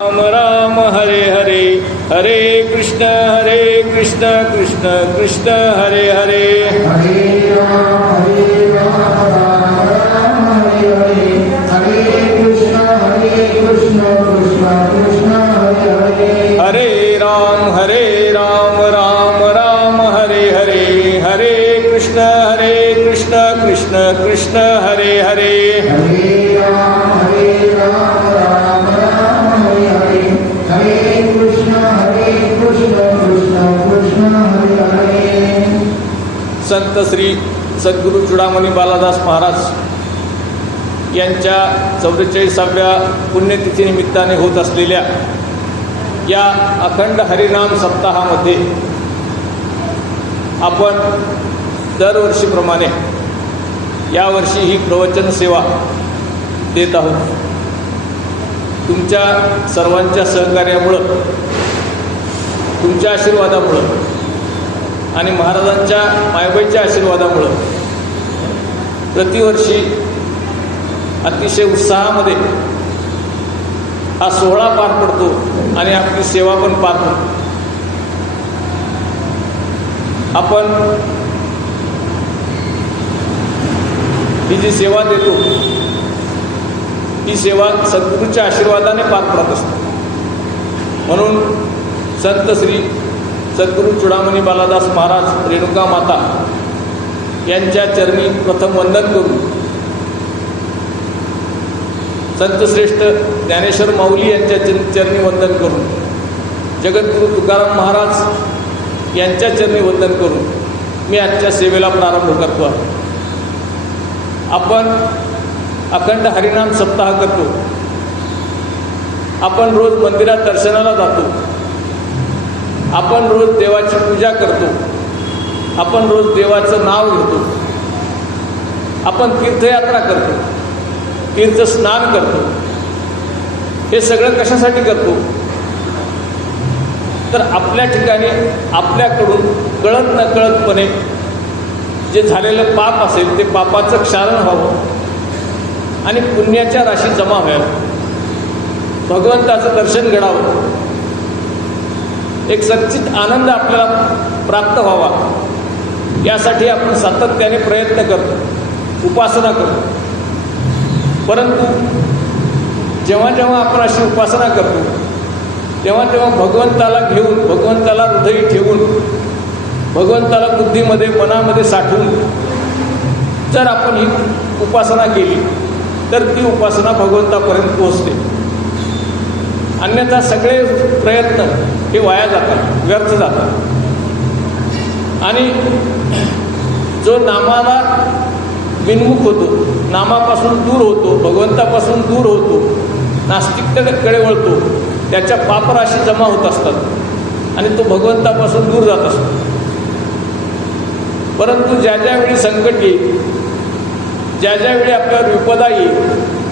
राम राम हरे हरे, हरे कृष्ण कृष्ण कृष्ण हरे हरे। हरे राम राम राम हरे हरे, हरे कृष्ण कृष्ण कृष्ण हरे हरे। हरे राम राम राम हरे हरे, हरे कृष्ण कृष्ण कृष्ण हरे हरे। हरे राम राम राम हरे हरे, हरे कृष्ण कृष्ण कृष्ण हरे हरे। संत श्री सद्गुरू चूडामणी बालादास महाराज यांच्या 44व्या पुण्यतिथीनिमित्ताने होत असलेल्या या अखंड हरिनाम सप्ताहामध्ये आपण दरवर्षीप्रमाणे यावर्षी ही प्रवचन सेवा देत आहोत। तुमच्या सर्वांच्या सहकार्यामुळं, तुमच्या आशीर्वादामुळं आणि महाराजांच्या मायबाईच्या आशीर्वादामुळं प्रतिवर्षी अतिशय उत्साहामध्ये हा सोहळा पार पडतो आणि आपली सेवा पण पार पडतो। आपण ही जी सेवा देतो ही सेवा सद्गुरूच्या आशीर्वादाने पार पडत असते। म्हणून संत श्री सद्गुरू चूडामणी बालादास महाराज रेणुका माता यांच्या चरणी प्रथम वंदन करून, संतश्रेष्ठ ज्ञानेश्वर माऊली यांच्या चरणी वंदन करून, जगद्गुरू तुकाराम महाराज यांच्या चरणी वंदन करून मी आजच्या सेवेला प्रारंभ करतो आहे। आपण अखंड हरिनाम सप्ताह करतो, आपण रोज मंदिरात दर्शनाला जातो, आपण रोज देवाची पूजा करतो, आपण रोज देवाचं नाव घेतो, आपण तीर्थयात्रा करतो, तीर्थस्नान करतो। हे सगळं कशासाठी करतो? तर आपल्या ठिकाणी आपल्याकडून कळत नकळतपणे जे झालेलं पाप असेल ते पापाचं क्षालन व्हावं आणि पुण्याच्या राशी जमा व्हाव्या, भगवंताचं दर्शन घडावं, एक सच्चित आनंद आपल्याला प्राप्त व्हावा, यासाठी आपण सातत्याने प्रयत्न करतो, उपासना करतो। परंतु जेव्हा जेव्हा आपण अशी उपासना करतो तेव्हा तेव्हा भगवंताला घेऊन, भगवंताला हृदयी ठेवून, भगवंताला बुद्धीमध्ये मनामध्ये साठवून जर आपण ही उपासना केली तर ती उपासना भगवंतापर्यंत पोहोचते। अन्यथा सगळे प्रयत्न हे वाया जातात, व्यर्थ जातात। आणि जो नामाला विन्मुख होतो, नामापासून दूर होतो, भगवंतापासून दूर होतो, नास्तिकतेकडे वळतो, त्याच्या पापराशी जमा होत असतात आणि तो भगवंतापासून दूर जात असतो। परंतु ज्या ज्यावेळी संकट येईल, ज्या ज्यावेळी आपल्यावर विपदा येईल,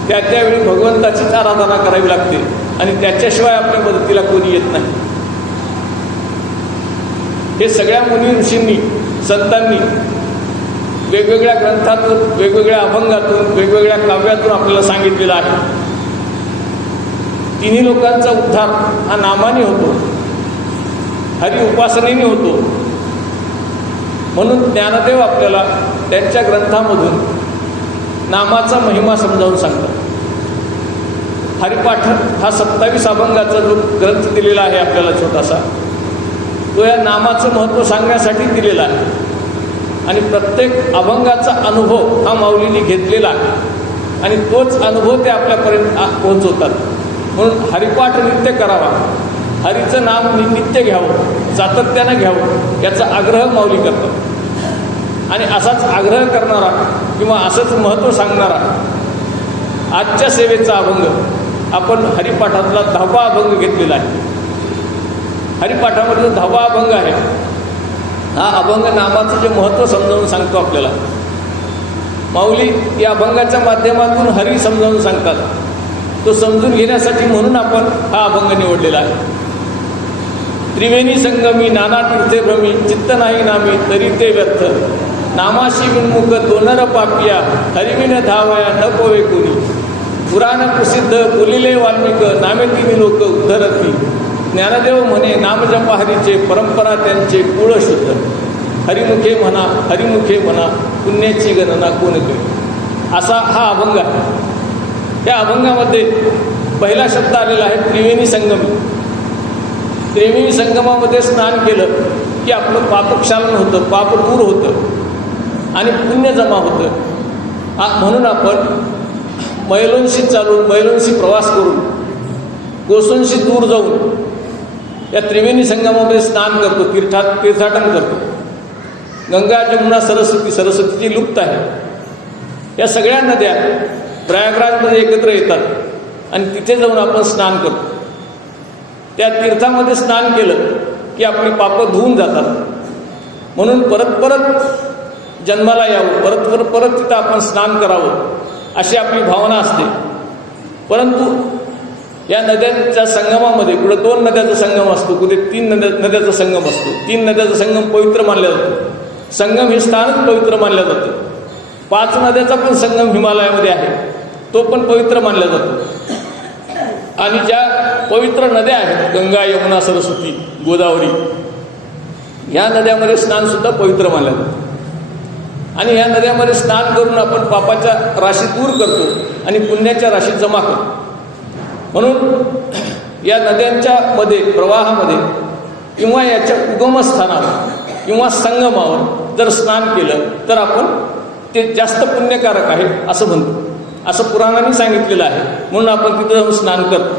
त्या त्यावेळी भगवंताचीच आराधना करावी लागते आणि त्याच्याशिवाय आपल्या मदतीला कोणी येत नाही। हे सगळ्या मुनी ऋषींनी, संतांनी वेगवेगळ्या ग्रंथातून, वेगवेगळ्या अभंगातून, वेगवेगळ्या काव्यातून आपल्याला सांगितलेलं आहे। तिन्ही लोकांचा उद्धार हा नामाने होतो, हरी उपासनेने होतो। म्हणून ज्ञानदेव आपल्याला त्यांच्या ग्रंथामधून नामाचा महिमा समजावून सांगतात। हरिपाठ हा 27 अभंगाचा जो ग्रंथ दिलेला आहे आपल्याला छोटासा, तो या नामाचं महत्त्व सांगण्यासाठी दिलेला आहे आणि प्रत्येक अभंगाचा अनुभव हा माऊलींनी घेतलेला आहे आणि तोच अनुभव ते आपल्यापर्यंत पोहोचवतात। म्हणून हरिपाठ नित्य करावा, हरीचं नाम नित्य घ्यावं, सातत्यानं घ्यावं, याचा आग्रह माऊली करतात। आणि असाच आग्रह करणारा किंवा असंच महत्त्व सांगणारा आजच्या सेवेचा अभंग आपण हरिपाठातला 10वा अभंग घेतलेला आहे। हरिपाठामध्ये 10वा अभंग आहे, हा अभंग नामाचं जे महत्त्व समजावून सांगतो आपल्याला। माऊली या अभंगाच्या माध्यमातून हरी समजावून सांगतात, तो समजून घेण्यासाठी म्हणून आपण हा अभंग निवडलेला आहे। त्रिवेणी संगमी नाना तीर्थे भ्रमी, चित्त नाही नामी तरी ते व्यर्थ, नामाशी विन्मुख दोनर पापिया, हरिविन धावया न पोवे कोणी। पुराण प्रसिद्ध बोलिले वाल्मिक नामे तिन्ही लोक उद्धरती. ज्ञानदेव म्हणे नामजपा हरीचे परंपरा त्यांचे कुळ शुद्ध. हरिमुखे म्हणा पुण्याची गणना कोण करेल. असा हा अभंग आहे. या अभंगामध्ये पहिला शब्द आलेला आहे त्रिवेणी संगम. त्रिवेणी संगमामध्ये स्नान केलं की आपलं पापक्षालन होतं, पाप दूर होतं आणि पुण्य जमा होतं. म्हणून आपण मैलोनशी चालून मैलोनशी प्रवास करून कोसोनशी दूर जाऊन या त्रिवेणी संगमामध्ये स्नान करतो, तीर्थाटन करतो. गंगा जमुना सरस्वतीची लुप्त आहे. या सगळ्या नद्या प्रयागराजमध्ये एकत्र येतात आणि तिथे जाऊन आपण स्नान करतो. त्या तीर्थामध्ये स्नान केलं की आपली पापं धुवून जातात. म्हणून परत जन्माला यावं, परत तिथं आपण स्नान करावं अशी आपली भावना असते. परंतु या नद्यांच्या संगमामध्ये कुठे 2 नद्याचा संगम असतो, कुठे 3 नद्याचा संगम असतो. 3 नद्याचा संगम पवित्र मानला जातो. संगम हे स्थानच पवित्र मानलं जातं. 5 नद्याचा पण संगम हिमालयामध्ये आहे, तो पण पवित्र मानला जातो. आणि ज्या पवित्र नद्या आहेत गंगा यमुना सरस्वती गोदावरी ह्या नद्यामध्ये स्नानसुद्धा पवित्र मानलं जातं. आणि ह्या नद्यामध्ये स्नान करून आपण पापाच्या राशी दूर करतो आणि पुण्याच्या राशी जमा करतो. म्हणून या नद्यांच्या मध्ये प्रवाहामध्ये किंवा याच्या उगमस्थानावर किंवा संगमावर जर स्नान केलं तर आपण ते जास्त पुण्यकारक आहे असं म्हणतो. असं पुराणांनी सांगितलेलं आहे. म्हणून आपण तिथं जाऊन स्नान करतो.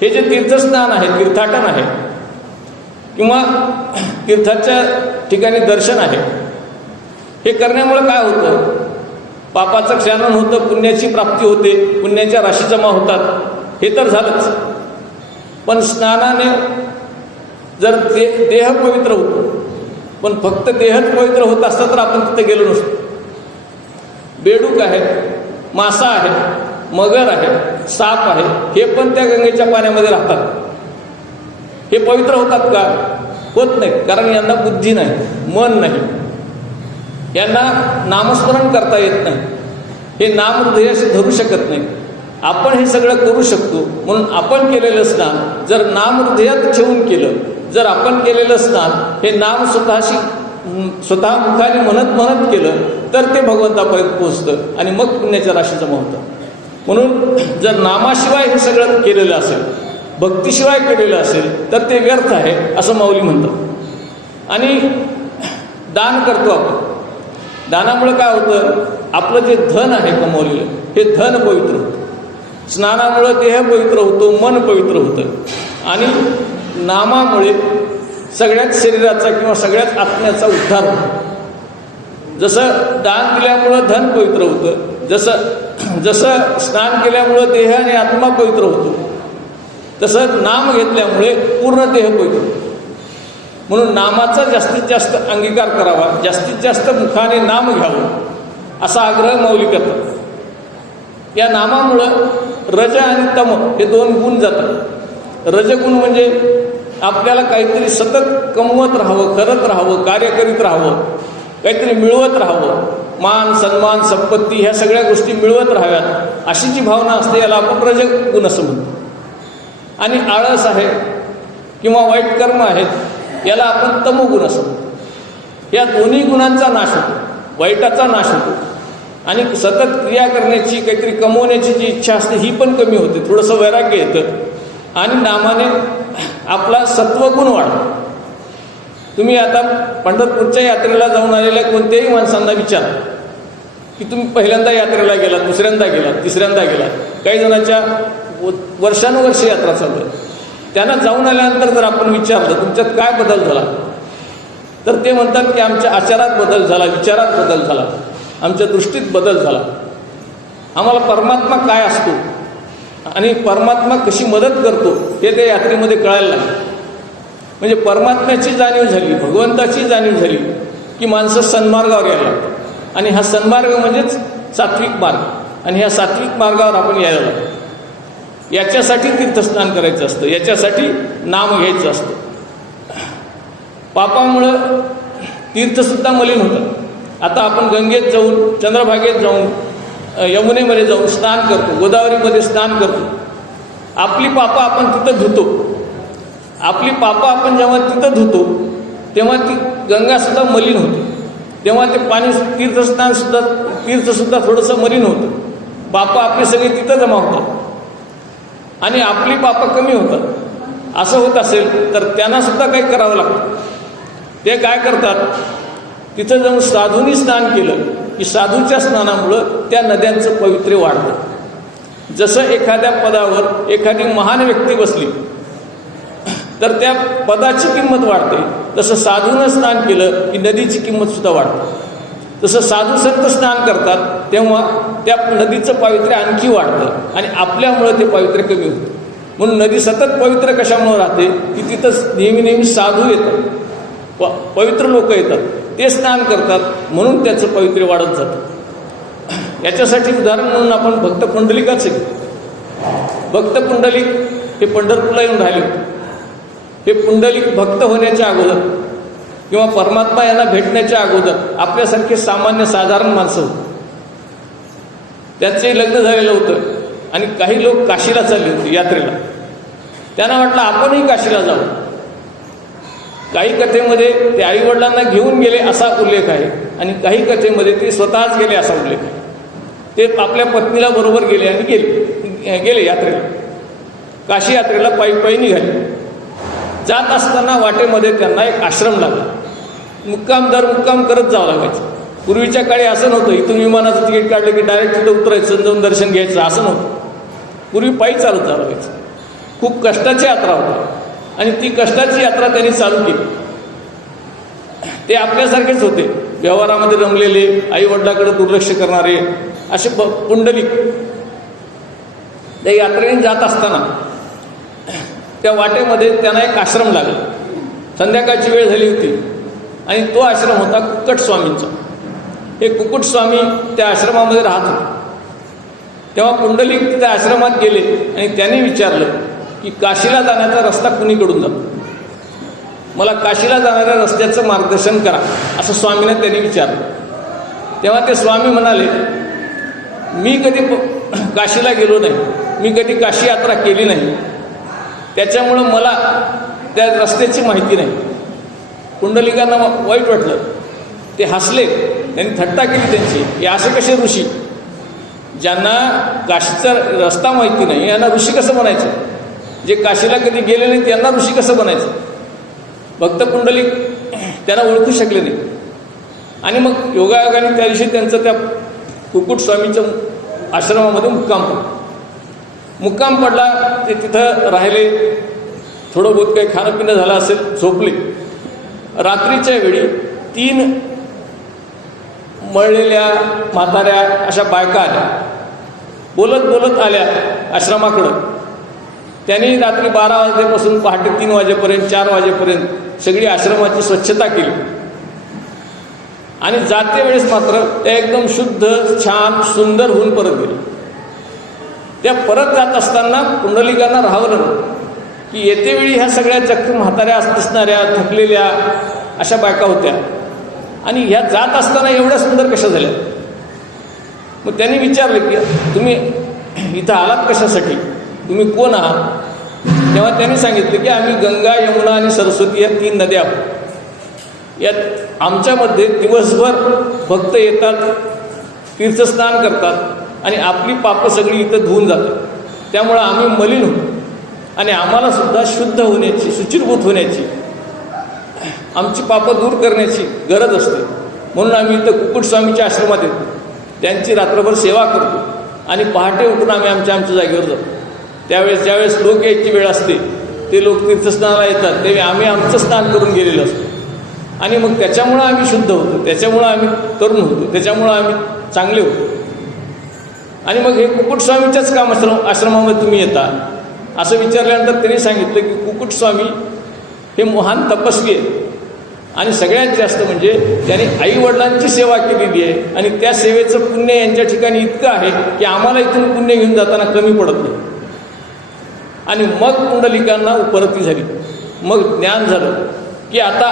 हे जे तीर्थस्नान आहे, तीर्थाटन आहे किंवा तीर्थाच्या ठिकाणी दर्शन आहे, हे करण्यामुळे काय होतं, पापाचं क्षालन होतं, पुण्याची प्राप्ती होते, पुण्याच्या राशी जमा होतात. हे तर झालंच. पण स्नानाने जर देह पवित्र होतो, पण फक्त देहच पवित्र होत असतं तर आपण तिथे गेलो नसतो. बेडूक आहे, मासा आहे, मगर आहे, साप आहे, हे पण त्या गंगेच्या पाण्यामध्ये राहतात. हे पवित्र होतात का? होत नाही. कारण यांना बुद्धी नाही, मन नाही, यांना नामस्मरण करता येत नाही, हे नाम हृदयाशी धरू शकत नाही. आपण हे सगळं करू शकतो. म्हणून आपण केलेलं स्नान जर नाम हृदयात ठेवून केलं, जर आपण केलेलं स्नान हे नाम स्वतः मुखाने म्हणत केलं तर ते भगवंतापर्यंत पोहोचतं आणि मग पुण्याच्या राशी जमा होतं. म्हणून जर नामाशिवाय हे सगळं केलेलं असेल, भक्तीशिवाय केलेलं असेल तर ते व्यर्थ आहे असं माऊली म्हणतात. आणि दान करतो आपण. दानामुळे काय होतं, आपलं जे धन आहे कमवलेलं हे धन पवित्र होतं. स्नानामुळे देह पवित्र होतो, मन पवित्र होतं आणि नामामुळे सगळ्याच शरीराचा किंवा सगळ्याच आत्म्याचा उद्धार होतो. जसं दान दिल्यामुळं धन पवित्र होतं, जसं स्नान केल्यामुळं देह आणि आत्मा पवित्र होतो, तसं नाम घेतल्यामुळे पूर्ण देह पवित्र होतो. म्हणून नामाचा जास्तीत जास्त अंगीकार करावा, जास्तीत जास्त मुखाने नाम घ्यावं असा आग्रह माऊली करतात. या नामामुळं रज आणि तम हे 2 गुण जातात. रजगुण म्हणजे आपल्याला काहीतरी सतत कमवत राहावं, करत राहावं, कार्य करीत राहावं, काहीतरी मिळवत राहावं, मान सन्मान संपत्ती ह्या सगळ्या गोष्टी मिळवत राहाव्यात अशी जी भावना असते याला आपण रजगुण असं म्हणतो. आणि आळस आहे किंवा वाईट कर्म आहेत याला आपण तमोगुण असं म्हणतो. या दोन्ही गुणांचा नाश होतो, वाईटाचा नाश होतो आणि सतत क्रिया करण्याची, काहीतरी कमवण्याची जी इच्छा असते ही पण कमी होते, थोडंसं वैराग्य येतं आणि नामाने आपला सत्वगुण वाढतो. तुम्ही आता पंढरपूरच्या यात्रेला जाऊन आलेल्या कोणत्याही माणसांना विचारा की तुम्ही पहिल्यांदा यात्रेला गेलात, दुसऱ्यांदा गेलात, तिसऱ्यांदा गेलात. काही जणांच्या वर्षानुवर्षे यात्रा चालू आहे. त्यांना जाऊन आल्यानंतर जर आपण विचारलं तुमच्यात काय बदल झाला, तर ते म्हणतात की आमच्या आचारात बदल झाला, विचारात बदल झाला, आमच्या दृष्टीत बदल झाला. आम्हाला परमात्मा काय असतो आणि परमात्मा कशी मदत करतो हे त्या यात्रेमध्ये कळायला लागलं. म्हणजे परमात्म्याची जाणीव झाली, भगवंताची जाणीव झाली की माणसं सन्मार्गावर यायला लागतात. आणि हा सन्मार्ग म्हणजेच सात्विक मार्ग. आणि ह्या सात्विक मार्गावर आपण यायला लागतो. याच्यासाठी तीर्थस्नान करायचं असतं, याच्यासाठी नाम घ्यायचं असतं. पापामुळं तीर्थसुद्धा मलिन होतं. आता आपण गंगेत जाऊन, चंद्रभागेत जाऊन यमुनेमध्ये जाऊन स्नान करतो, गोदावरीमध्ये स्नान करतो. आपली पापं आपण तिथं धुतो. आपली पापं आपण जेव्हा तिथं धुतो तेव्हा ती गंगासुद्धा मलिन होते. तेव्हा ते पाणी तीर्थसुद्धा थोडंसं मलिन होतं. पापं आपली सगळी तिथं जमा होतात आणि आपली पापं कमी होतात. असं होत असेल तर त्यांनासुद्धा काही करावं लागतं. ते काय करतात, तिथं जाऊन साधूंनी स्नान केलं की साधूच्या स्नानामुळं त्या नद्यांचं पवित्र्य वाढतं. जसं एखाद्या पदावर एखादी महान व्यक्ती बसली तर त्या पदाची किंमत वाढते, तसं साधूनं स्नान केलं की नदीची किंमतसुद्धा वाढते. तसं साधू संत स्नान करतात तेव्हा त्या नदीचं पावित्र्य आणखी वाढतं आणि आपल्यामुळं ते पावित्र्य कमी होतं. म्हणून नदी सतत पवित्र कशामुळं राहते की तिथं नेहमी साधू येतात, पवित्र लोक येतात, ते स्नान करतात, म्हणून त्याचं पावित्र्य वाढत जातं. याच्यासाठी उदाहरण म्हणून आपण भक्त पुंडलिकाचं घेतो. भक्त पुंडलिक हे पंढरपूरला येऊन राहिले होते. हे पुंडलिक भक्त होण्याच्या अगोदर किंवा परमात्मा यांना भेटण्याच्या अगोदर आपल्यासारखे सामान्य साधारण माणसं होते. त्यांचंही लग्न झालेलं होतं आणि काही लोक काशीला चालले होते यात्रेला. त्यांना वाटलं आपणही काशीला जाऊ. काही कथेमध्ये ते आईवडिलांना घेऊन गेले असा उल्लेख आहे आणि काही कथेमध्ये ते स्वतःच गेले असा उल्लेख आहे. ते आपल्या पत्नीला बरोबर गेले आणि गेले यात्रेला, काशी यात्रेला पायी निघाले. जात असताना वाटेमध्ये त्यांना एक आश्रम लागला. मुक्काम करत जावं लागायचं. पूर्वीच्या काळी असं नव्हतं इथून विमानाचं तिकीट काढलं की डायरेक्ट तिथं उतरायचं, जाऊन दर्शन घ्यायचं, असं नव्हतं. पूर्वी पायी चालत जावं लागायचं. खूप कष्टाची यात्रा होती आणि ती कष्टाची यात्रा त्यांनी चालू केली. ते आपल्यासारखेच होते, व्यवहारामध्ये रमलेले, आईवडिलाकडे दुर्लक्ष करणारे असे पुंडलिक. त्या यात्रेने जात असताना त्या वाटेमध्ये त्यांना एक आश्रम लागला. संध्याकाळची वेळ झाली होती आणि तो आश्रम होता कुक्कुट स्वामींचा. हे कुक्कुट स्वामी त्या आश्रमामध्ये राहत होते. तेव्हा पुंडलिक त्या आश्रमात गेले आणि त्यांनी विचारलं की काशीला जाण्याचा रस्ता कुणीकडून जातो, मला काशीला जाणाऱ्या रस्त्याचं मार्गदर्शन करा, असं स्वामींना त्यांनी विचारलं. तेव्हा ते स्वामी म्हणाले, मी कधी काशीला गेलो नाही, मी कधी काशी यात्रा केली नाही, त्याच्यामुळं मला त्या रस्त्याची माहिती नाही. पुंडलिकांना वाईट वाटलं. ते हसले, त्यांनी थट्टा केली त्यांची की असे कसे ऋषी, ज्यांना काशीचा रस्ता माहिती नाही यांना ऋषी कसं म्हणायचं, जे काशीला कधी गेले नाही त्यांना ऋषी कसं बनायचं. भक्त पुंडलिक त्यांना ओळखू शकले नाही आणि मग योगायोगाने त्या दिवशी त्यांचं त्या कुक्कुट स्वामीच्या आश्रमामध्ये मुक्काम पडला. ते तिथं राहिले, थोडं बहुत काही खाणं पिणं झालं असेल, झोपले. रात्रीच्या वेळी 3 मळलेल्या म्हाताऱ्या अशा बायका आल्या, बोलत आल्या आश्रमाकडं. त्यांनी रात्री 12 वाजल्यापासून पहाटे 3 वाजेपर्यंत 4 वाजेपर्यंत सगळी आश्रमाची स्वच्छता केली आणि जाते वेळेस मात्र त्या एकदम शुद्ध, छान, सुंदर होऊन परत गेले. त्या परत जात असताना पुंडलिकांना राहावलं की येते वेळी ह्या सगळ्या जखम म्हाताऱ्या दिसणाऱ्या, थकलेल्या अशा बायका होत्या आणि ह्या जात असताना एवढ्या सुंदर कशा झाल्या. मग त्यांनी विचारलं की तुम्ही इथं आलात कशासाठी, तुम्ही कोण आहात. तेव्हा त्यांनी सांगितलं की आम्ही गंगा, यमुना आणि सरस्वती या 3 नद्या आहोत. यात आमच्यामध्ये दिवसभर भक्त येतात, तीर्थस्नान करतात आणि आपली पापं सगळी इथं धुवून जातात. त्यामुळं आम्ही मलिन होतो आणि आम्हालासुद्धा शुद्ध होण्याची, शुचिरभूत होण्याची, आमची पापं दूर करण्याची गरज असते. म्हणून आम्ही इथं कुक्कुट स्वामीच्या आश्रमात येतो, त्यांची रात्रभर सेवा करतो आणि पहाटे उठून आम्ही आमच्या जागेवर जातो. ज्यावेळेस लोक यायची वेळ असते, ते लोक तीर्थस्नानाला येतात, तेव्हा आम्ही आमचं स्नान करून गेलेलो असतो आणि मग त्याच्यामुळं आम्ही शुद्ध होतो, त्याच्यामुळं आम्ही तरुण होतो, त्याच्यामुळं आम्ही चांगले होतो. आणि मग हे कुक्कुट स्वामीच्याच आश्रमामध्ये तुम्ही येता असं विचारल्यानंतर त्यांनी सांगितलं की कुक्कुट स्वामी हे महान तपस्वी आहे आणि सगळ्यात जास्त म्हणजे त्यांनी आईवडिलांची सेवा केलेली आहे आणि त्या सेवेचं पुण्य यांच्या ठिकाणी इतकं आहे की आम्हाला इथून पुण्य घेऊन जाताना कमी पडत नाही. आणि मग पुंडलिकांना उपरती झाली, मग ज्ञान झालं की आता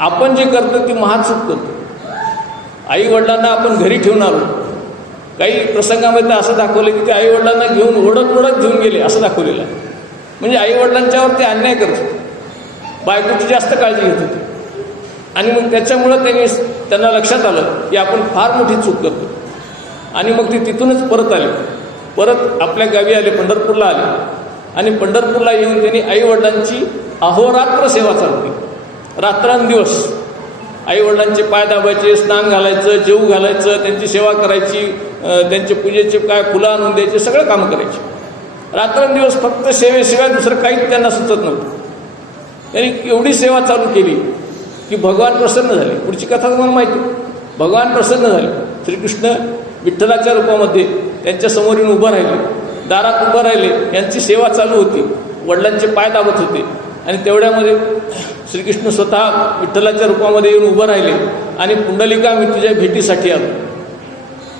आपण जे करतो ती महाचूक करतो. आईवडिलांना आपण घरी ठेवून आलो काही प्रसंगामध्ये असं दाखवलं की ते आईवडिलांना घेऊन ओढत ओढत घेऊन गेले असं दाखवलेलं आहे. म्हणजे आईवडिलांच्यावर ते अन्याय करत होते, बायकोची जास्त काळजी घेत होते. आणि मग त्याच्यामुळं त्यांना लक्षात आलं की आपण फार मोठी चूक करतो. आणि मग ते तिथूनच परत आले, परत आपल्या गावी आले, पंढरपूरला आले. आणि पंढरपूरला येऊन त्यांनी आईवडिलांची अहोरात्र सेवा चालू केली. रात्रंदिवस आईवडिलांचे पाय दाबायचे, स्नान घालायचं, जेवू घालायचं, त्यांची सेवा करायची, त्यांचे पूजेचे काय फुलं आणून द्यायचे, सगळं कामं करायचे. रात्रंदिवस फक्त सेवेशिवाय दुसरं काहीच त्यांना सुचत नव्हतं. त्यांनी एवढी सेवा चालू केली की भगवान प्रसन्न झाले. पुढची कथा तुम्हाला माहिती. भगवान प्रसन्न झाले. श्रीकृष्ण विठ्ठलाच्या रूपामध्ये त्यांच्यासमोर येऊन उभं राहिले, दारात उभं राहिले. यांची सेवा चालू होती, वडिलांचे पाय दाबत होते. आणि तेवढ्यामध्ये श्रीकृष्ण स्वतः विठ्ठलाच्या रूपामध्ये येऊन उभं राहिले आणि पुंडलिका मी तुझ्या भेटीसाठी आलो.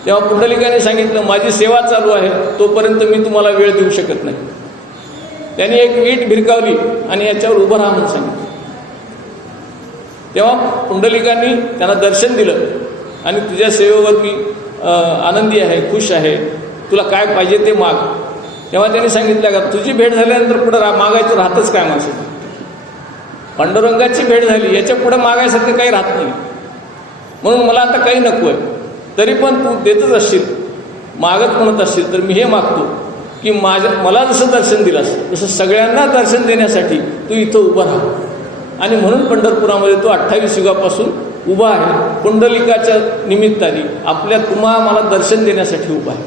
तेव्हा पुंडलिकाने सांगितलं माझी सेवा चालू आहे, तोपर्यंत मी तुम्हाला वेळ देऊ शकत नाही. त्यांनी एक वीट भिरकावली आणि याच्यावर उभं राहा म्हणून सांगितलं. तेव्हा पुंडलिकांनी त्यांना दर्शन दिलं आणि तुझ्या सेवेवर मी आनंदी आहे, खुश आहे, तुला काय पाहिजे ते माग. तेव्हा त्यांनी सांगितलं का तुझी भेट झाल्यानंतर पुढं मागायचं राहतच काय माणसाचं. पांडुरंगाची भेट झाली, याच्या पुढे मागायसारखं काही राहत नाही. म्हणून मला आता काही नको आहे, तरी पण तू देतच असशील, मागत म्हणत असशील तर मी हे मागतो की मला जसं दर्शन दिलास तसं सगळ्यांना दर्शन देण्यासाठी तू इथं उभं राहा. आणि म्हणून पंढरपुरामध्ये तो 28 युगापासून उभा आहे. पुंडलिकाच्या निमित्ताने तुम्हा मला दर्शन देण्यासाठी उभा आहे.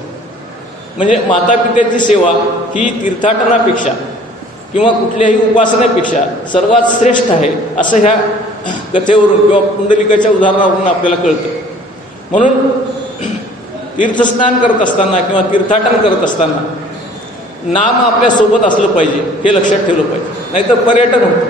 म्हणजे मातापित्याची सेवा ही तीर्थाटनापेक्षा किंवा कुठल्याही उपासनेपेक्षा सर्वात श्रेष्ठ आहे असं ह्या कथेवरून किंवा पुंडलिकाच्या उदाहरणावरून आपल्याला कळतं. म्हणून तीर्थस्नान करत असताना किंवा तीर्थाटन करत असताना नाम आपल्यासोबत असलं पाहिजे, हे लक्षात ठेवलं पाहिजे. नाहीतर पर्यटन होतं,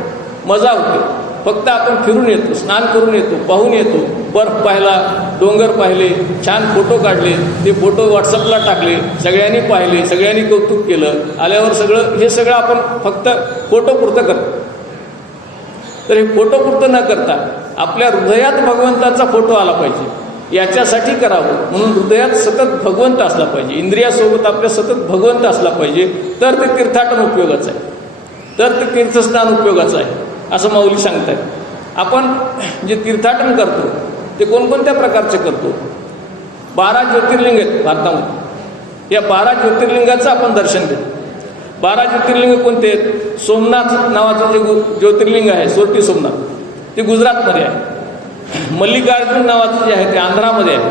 मजा होते. फक्त आपण फिरून येतो, स्नान करून येतो, पाहून येतो, बर्फ पाहिला, डोंगर पाहिले, छान फोटो काढले, ते फोटो व्हॉट्सअपला टाकले, सगळ्यांनी पाहिले, सगळ्यांनी कौतुक केलं, आल्यावर हे सगळं आपण फक्त फोटोपुरतं करतो. तर हे फोटोपुरतं न करता आपल्या हृदयात भगवंताचा फोटो आला पाहिजे, याच्यासाठी करावं. म्हणून हृदयात सतत भगवंत असला पाहिजे, इंद्रियासोबत आपल्या सतत भगवंत असला पाहिजे, तर ते तीर्थाटन उपयोगाचं आहे, तर ते तीर्थस्नान उपयोगाचं आहे असं माऊली सांगतात. आपण जे तीर्थाटन करतो ते कोणकोणत्या प्रकारचे करतो? 12 ज्योतिर्लिंग आहेत भारतामध्ये. या 12 ज्योतिर्लिंगाचं आपण दर्शन घेतो. 12 ज्योतिर्लिंग कोणते आहेत? सोमनाथ नावाचं जे ज्योतिर्लिंग आहे, सोरटी सोमनाथ, ते गुजरातमध्ये आहे. मल्लिकार्जुन नावाचं जे आहे ते आंध्रामध्ये आहे.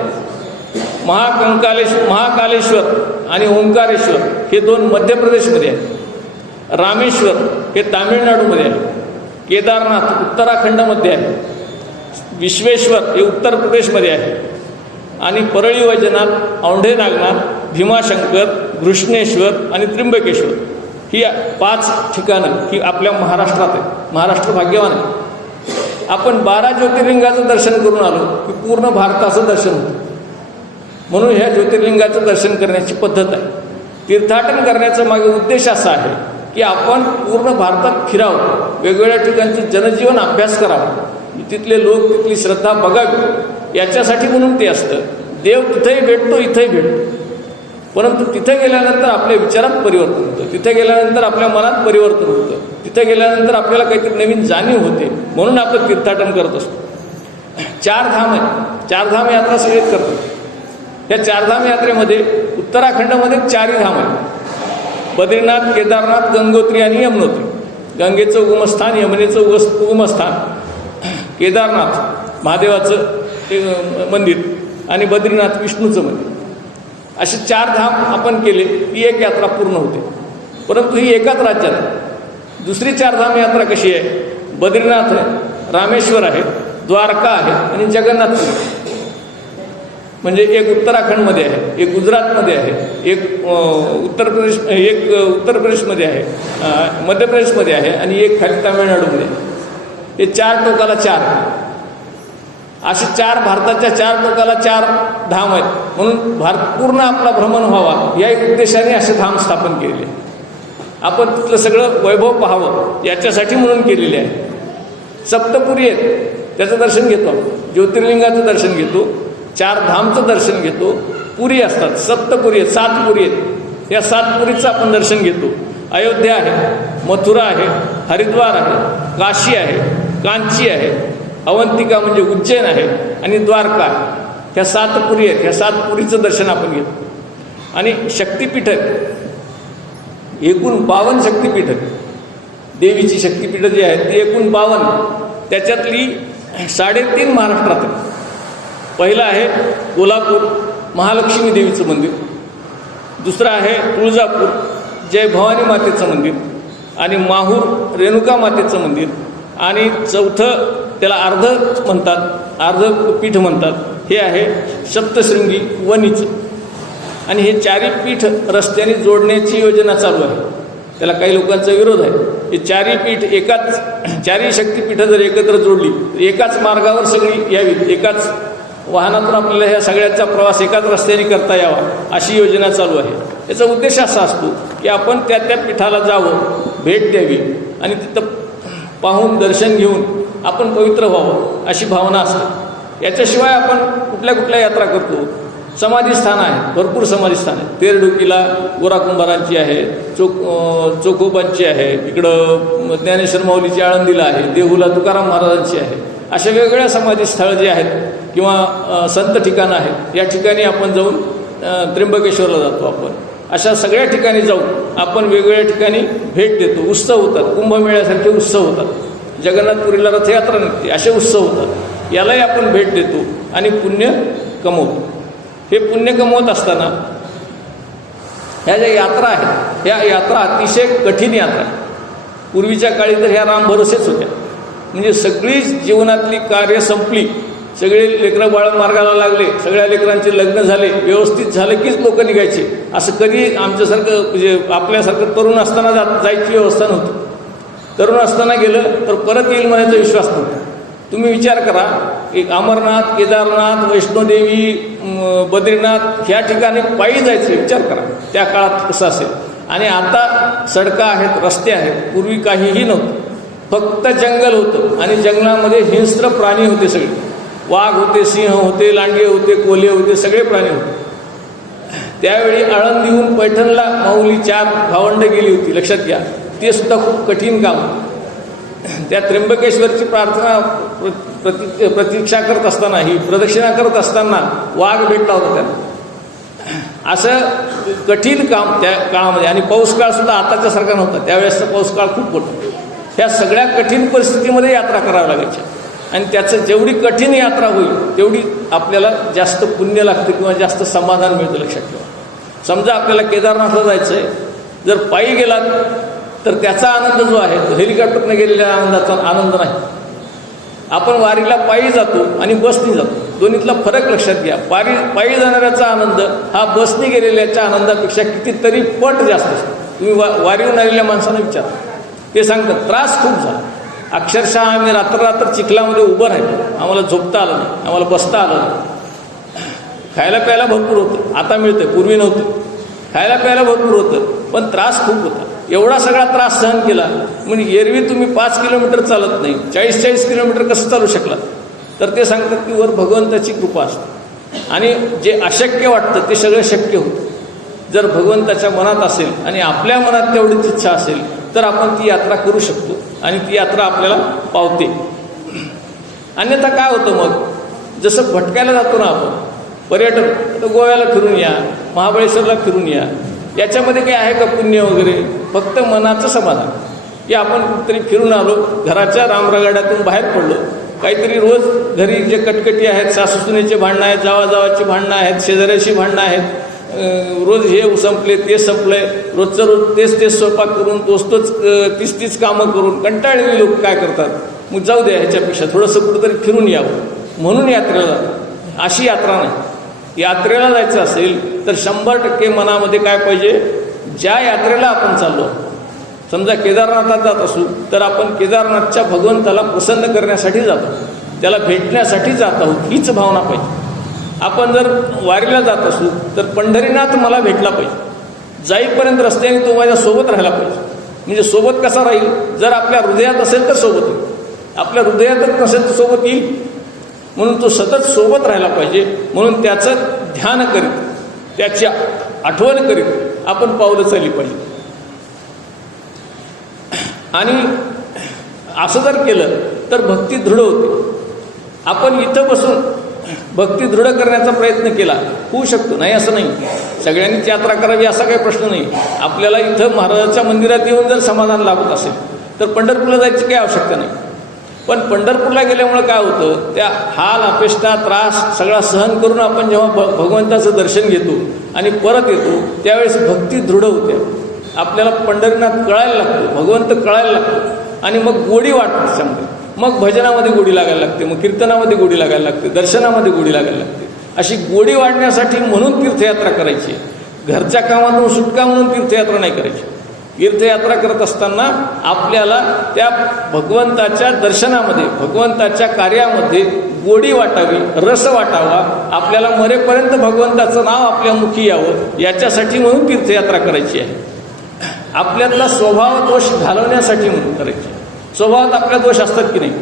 महाकालेश्वर आणि ओंकारेश्वर हे 2 मध्य प्रदेशमध्ये आहेत. रामेश्वर हे तामिळनाडूमध्ये आहे. केदारनाथ उत्तराखंडमध्ये आहे. विश्वेश्वर हे उत्तर प्रदेशमध्ये आहे. आणि परळी वैजनाथ, औंढे नागनाथ, भीमाशंकर, घृष्णेश्वर आणि त्र्यंबकेश्वर ही 5 ठिकाणं ही आपल्या महाराष्ट्रात आहे. महाराष्ट्र भाग्यवान आहे. आपण 12 ज्योतिर्लिंगाचं दर्शन करून आलो की पूर्ण भारताचं दर्शन होतं. म्हणून ह्या ज्योतिर्लिंगाचं दर्शन करण्याची पद्धत आहे. तीर्थाटन करण्याचा मागे उद्देश असा आहे की आपण पूर्ण भारतात फिरावं, वेगवेगळ्या ठिकाणची जनजीवन अभ्यास करावा, तिथले लोक, तिथली श्रद्धा बघावी, याच्यासाठी म्हणून ते असतं. देव तिथेही भेटतो, इथेही भेटतो. परंतु तिथे गेल्यानंतर आपल्या विचारात परिवर्तन होतं, तिथे गेल्यानंतर आपल्या मनात परिवर्तन होतं, तिथे गेल्यानंतर आपल्याला काहीतरी नवीन जाणीव होते. म्हणून आपण तीर्थाटन करत असतो. 4 धाम आहेत. 4 धाम यात्रा सगळेच करतात. या 4 धाम यात्रेमध्ये उत्तराखंडमध्ये 4ही धाम आहेत. बद्रीनाथ, केदारनाथ, गंगोत्री आणि यमुनोत्री. गंगेचं उगमस्थान, यमुनेचं उगमस्थान, केदारनाथ महादेवाचं मंदिर आणि बद्रीनाथ विष्णूचं मंदिर, असे 4 धाम आपण केले की एक यात्रा पूर्ण होते. परंतु ही एकाच राज्यात आहे. दुसरी 4 धाम यात्रा कशी आहे? बद्रीनाथ आहे, रामेश्वर आहे, द्वारका आहे आणि जगन्नाथ. म्हणजे एक उत्तराखंडमध्ये आहे, एक गुजरातमध्ये आहे, एक उत्तर प्रदेशमध्ये आहे, मध्य प्रदेशमध्ये आहे आणि एक खाली तामिळनाडूमध्ये आहे. हे 4 टोकाला 4 असे 4 भारताच्या 4 टोकाला 4 धाम आहेत. म्हणून पूर्ण आपला भ्रमण व्हावा या उद्देशाने असे धाम स्थापन केलेले. आपण तिथलं सगळं वैभव पाहावं याच्यासाठी म्हणून केलेले आहे. सप्तपुरी आहेत, त्याचं दर्शन घेतो. ज्योतिर्लिंगाचं दर्शन घेतो, 4 धामचं दर्शन घेतो, पुरी असतात, सप्तपुरी आहेत, 7 पुरी आहेत. या 7 पुरीचं आपण दर्शन घेतो. अयोध्या आहे, मथुरा आहे, हरिद्वार आहे, काशी आहे, कांची आहे, अवंतिका म्हणजे उज्जैन आहे आणि द्वारका आहे. ह्या 7 पुरी आहेत. ह्या 7 पुरीचं दर्शन आपण घेतो. आणि शक्तिपीठ आहेत, एकूण 52 शक्तिपीठ आहेत. देवीची शक्तिपीठं जी आहेत ती एकूण 52. त्याच्यातली 3.5 महाराष्ट्रात आहे. पहिलं आहे कोल्हापूर, महालक्ष्मी देवीचं मंदिर. दुसरं आहे तुळजापूर, जय भवानी मातेचं मंदिर. आणि माहूर, रेणुका मातेचं मंदिर. आणि चौथं, त्याला अर्ध म्हणतात, अर्ध पीठ म्हणतात, हे आहे सप्तशृंगी वणीचं. आणि हे 4ही पीठ रस्त्याने जोडण्याची योजना चालू आहे. त्याला काही लोकांचा विरोध आहे. हे 4ही पीठ एकाच, 4ही शक्तिपीठं जर एकत्र जोडली तर एकाच मार्गावर सगळी यावी, एकाच वाहनातून आपल्याला ह्या सगळ्यांचा प्रवास एकाच रस्त्याने करता यावा, अशी योजना चालू आहे. याचा उद्देश असा असतो की आपण त्या पीठाला जावं, भेट द्यावी आणि तिथं पाहून दर्शन घेऊन आपण पवित्र व्हावं, अशी भावना असते. याच्याशिवाय आपण कुठल्या यात्रा करतो. समाधीस्थान आहे, भरपूर समाधीस्थान आहे. तेरडुकीला गोराकुंभारांची आहे, चोखोबांची आहे, इकडं ज्ञानेश्वर माऊलीची आळंदीला आहे, देहूला तुकाराम महाराजांची आहे. अशा वेगवेगळ्या समाधीस्थळं जी आहेत किंवा संत ठिकाणं आहेत, या ठिकाणी आपण जाऊन त्र्यंबकेश्वरला जातो. आपण अशा सगळ्या ठिकाणी जाऊन आपण वेगवेगळ्या ठिकाणी भेट देतो. उत्सव होतात, कुंभमेळ्यासारखे उत्सव होतात, जगन्नाथपुरीला रथयात्रा निघते, असे उत्सव होतात. यालाही आपण भेट देतो आणि पुण्य कमवतो. हे पुण्य कमवत असताना ह्या ज्या यात्रा आहेत, ह्या यात्रा अतिशय कठीण यात्रा आहे. पूर्वीच्या काळी तर ह्या राम भरोसेच होत्या. म्हणजे सगळी जीवनातली कार्य संपली, सगळे लेकरं बाळं मार्गाला लागले, सगळ्या लेकरांचे लग्न झाले, व्यवस्थित झालं कीच लोक निघायचे. असं कधी आमच्यासारखं म्हणजे आपल्यासारखं तरुण असताना जायची व्यवस्था नव्हती. तरुण असताना गेलं तर परत येईल म्हणायचा विश्वास नव्हता. तुम्ही विचार करा, एक अमरनाथ, केदारनाथ, वैष्णोदेवी, बद्रीनाथ ह्या ठिकाणी पायी जायचे, विचार करा त्या काळात कसं असेल. आणि आता सडका आहेत, रस्ते आहेत. पूर्वी काहीही नव्हतं, फक्त जंगल होतं आणि जंगलामध्ये हिंस्त्र प्राणी होते. सगळे वाघ होते, सिंह होते, लांडगे होते, कोल्हे होते, सगळे प्राणी होते. त्यावेळी आळंदीहून पैठणला माऊली 4 भावंडं गेली होती, लक्षात घ्या. ते सुद्धा खूप कठीण काम होतं. त्या त्र्यंबकेश्वरची प्रार्थना प्रतीक्षा करत असताना, ही प्रदक्षिणा करत असताना वाघ भेटला होता त्यांना. असं कठीण काम त्या काळामध्ये. आणि पाऊस काळ सुद्धा आताच्यासारखा नव्हता, त्यावेळेसचा पाऊस काळ खूप होता. ह्या सगळ्या कठीण परिस्थितीमध्ये यात्रा कराव्या लागायच्या. आणि त्याचं जेवढी कठीण यात्रा होईल तेवढी आपल्याला जास्त पुण्य लागतं किंवा जास्त समाधान मिळतं, लक्षात ठेवा. समजा आपल्याला केदारनाथला जायचं आहे, जर पायी गेलात तर त्याचा आनंद जो आहे तो हेलिकॉप्टरने गेलेल्या आनंदाचा आनंद नाही. आपण वारीला पायी जातो आणि बसनी जातो, दोन्हीतला फरक लक्षात घ्या. पायी जाणाऱ्याचा आनंद हा बसनी गेलेल्याच्या आनंदापेक्षा कितीतरी पट जास्त असतो. तुम्ही वारीहून आलेल्या माणसांना विचारा, ते सांगतात त्रास खूप झाला. अक्षरशः आम्ही रात्र चिखलामध्ये उभं राहिलो, आम्हाला झोपता आलं नाही, आम्हाला बसता आलं नाही. खायला प्यायला भरपूर होतं, आता मिळतं, पूर्वी नव्हतं. खायला प्यायला भरपूर होतं पण त्रास खूप होता. एवढा सगळा त्रास सहन केला म्हणजे एरवी तुम्ही 5 किलोमीटर चालत नाही, 40 किलोमीटर कसं चालू शकला? तर ते सांगतात की वर भगवंताची कृपा असते आणि जे अशक्य वाटतं ते सगळं शक्य होतं. जर भगवंताच्या मनात असेल आणि आपल्या मनात तेवढीच इच्छा असेल तर आपण ती यात्रा करू शकतो आणि ती यात्रा आपल्याला पावते. अन्यथा काय होतं मग, जसं भटकायला जातो ना आपण, पर्यटन, तर गोव्याला फिरून या, महाबळेश्वरला फिरून या, याच्यामध्ये काही आहे का पुण्य वगैरे? फक्त मनाचं समाधान की आपण कुठेतरी फिरून आलो, घराच्या रामरगाड्यातून बाहेर पडलो, काहीतरी रोज घरी जे कटकटी आहेत, सासूसुनेचे भांडणं आहेत, जावाजावाची भांडणं आहेत, शेजाऱ्याची भांडणं आहेत, रोज हे संपले ते संपलंय, रोजचं रोज तेच स्वयंपाक करून तोच तीच कामं करून कंटाळलेली लोक काय करतात, मग जाऊ द्या ह्याच्यापेक्षा थोडंसं कुठंतरी फिरून यावं म्हणून यात्रेला जातात. अशी यात्रा नाही. यात्रेला जायचं असेल तर 100% मनामध्ये काय पाहिजे, ज्या यात्रेला आपण चाललो, समजा केदारनाथात जात असू तर आपण केदारनाथच्या भगवंताला प्रसन्न करण्यासाठी जातो, त्याला भेटण्यासाठी जात आहोत, हीच भावना पाहिजे. आपण जर वारीला जात असू तर पंढरीनाथ मला भेटला पाहिजे, जाईपर्यंत रस्त्याने तो माझ्या सोबत राहायला पाहिजे. म्हणजे सोबत कसा राहील, जर आपल्या हृदयात असेल तर सोबत येईल, आपल्या हृदयातच नसेल तर सोबत येईल. म्हणून तो सतत सोबत राहायला पाहिजे. म्हणून त्याचं ध्यान करीत त्याची आठवण करीत आपण पावलं चालली पाहिजे. आणि असं जर केलं तर भक्ती दृढ होते. आपण इथं बसून भक्ती दृढ करण्याचा प्रयत्न केला होऊ शकतो, नाही असं नाही. सगळ्यांनीच यात्रा करावी असा काही प्रश्न नाही. आपल्याला इथं महाराजाच्या मंदिरात येऊन जर समाधान लाभत असेल तर पंढरपूरला जायची काही आवश्यकता नाही. पण पंढरपूरला गेल्यामुळं काय होतं, त्या हाल अपेष्टा त्रास सगळा सहन करून आपण जेव्हा भगवंताचं दर्शन घेतो आणि परत येतो त्यावेळेस भक्ती दृढ होते. आपल्याला पंढरीनाथ कळायला लागतो, भगवंत कळायला लागतो आणि मग गोडी वाटते त्याच्यामध्ये. मग भजनामध्ये गोडी लागायला लागते, मग कीर्तनामध्ये गोडी लागायला लागते, दर्शनामध्ये गोडी लागायला लागते. अशी गोडी वाढण्यासाठी म्हणून तीर्थयात्रा करायची. घरच्या कामातून सुटका म्हणून तीर्थयात्रा नाही करायची. तीर्थयात्रा करत असताना आपल्याला त्या भगवंताच्या दर्शनामध्ये भगवंताच्या कार्यामध्ये गोडी वाटावी, रस वाटावा, आपल्याला मरेपर्यंत भगवंताचं नाव आपल्या मुखी यावं याच्यासाठी म्हणून तीर्थयात्रा करायची आहे. आपल्यातला स्वभाव दोष घालवण्यासाठी म्हणून करायची. स्वभावात आपल्या दोष असतात की नाही?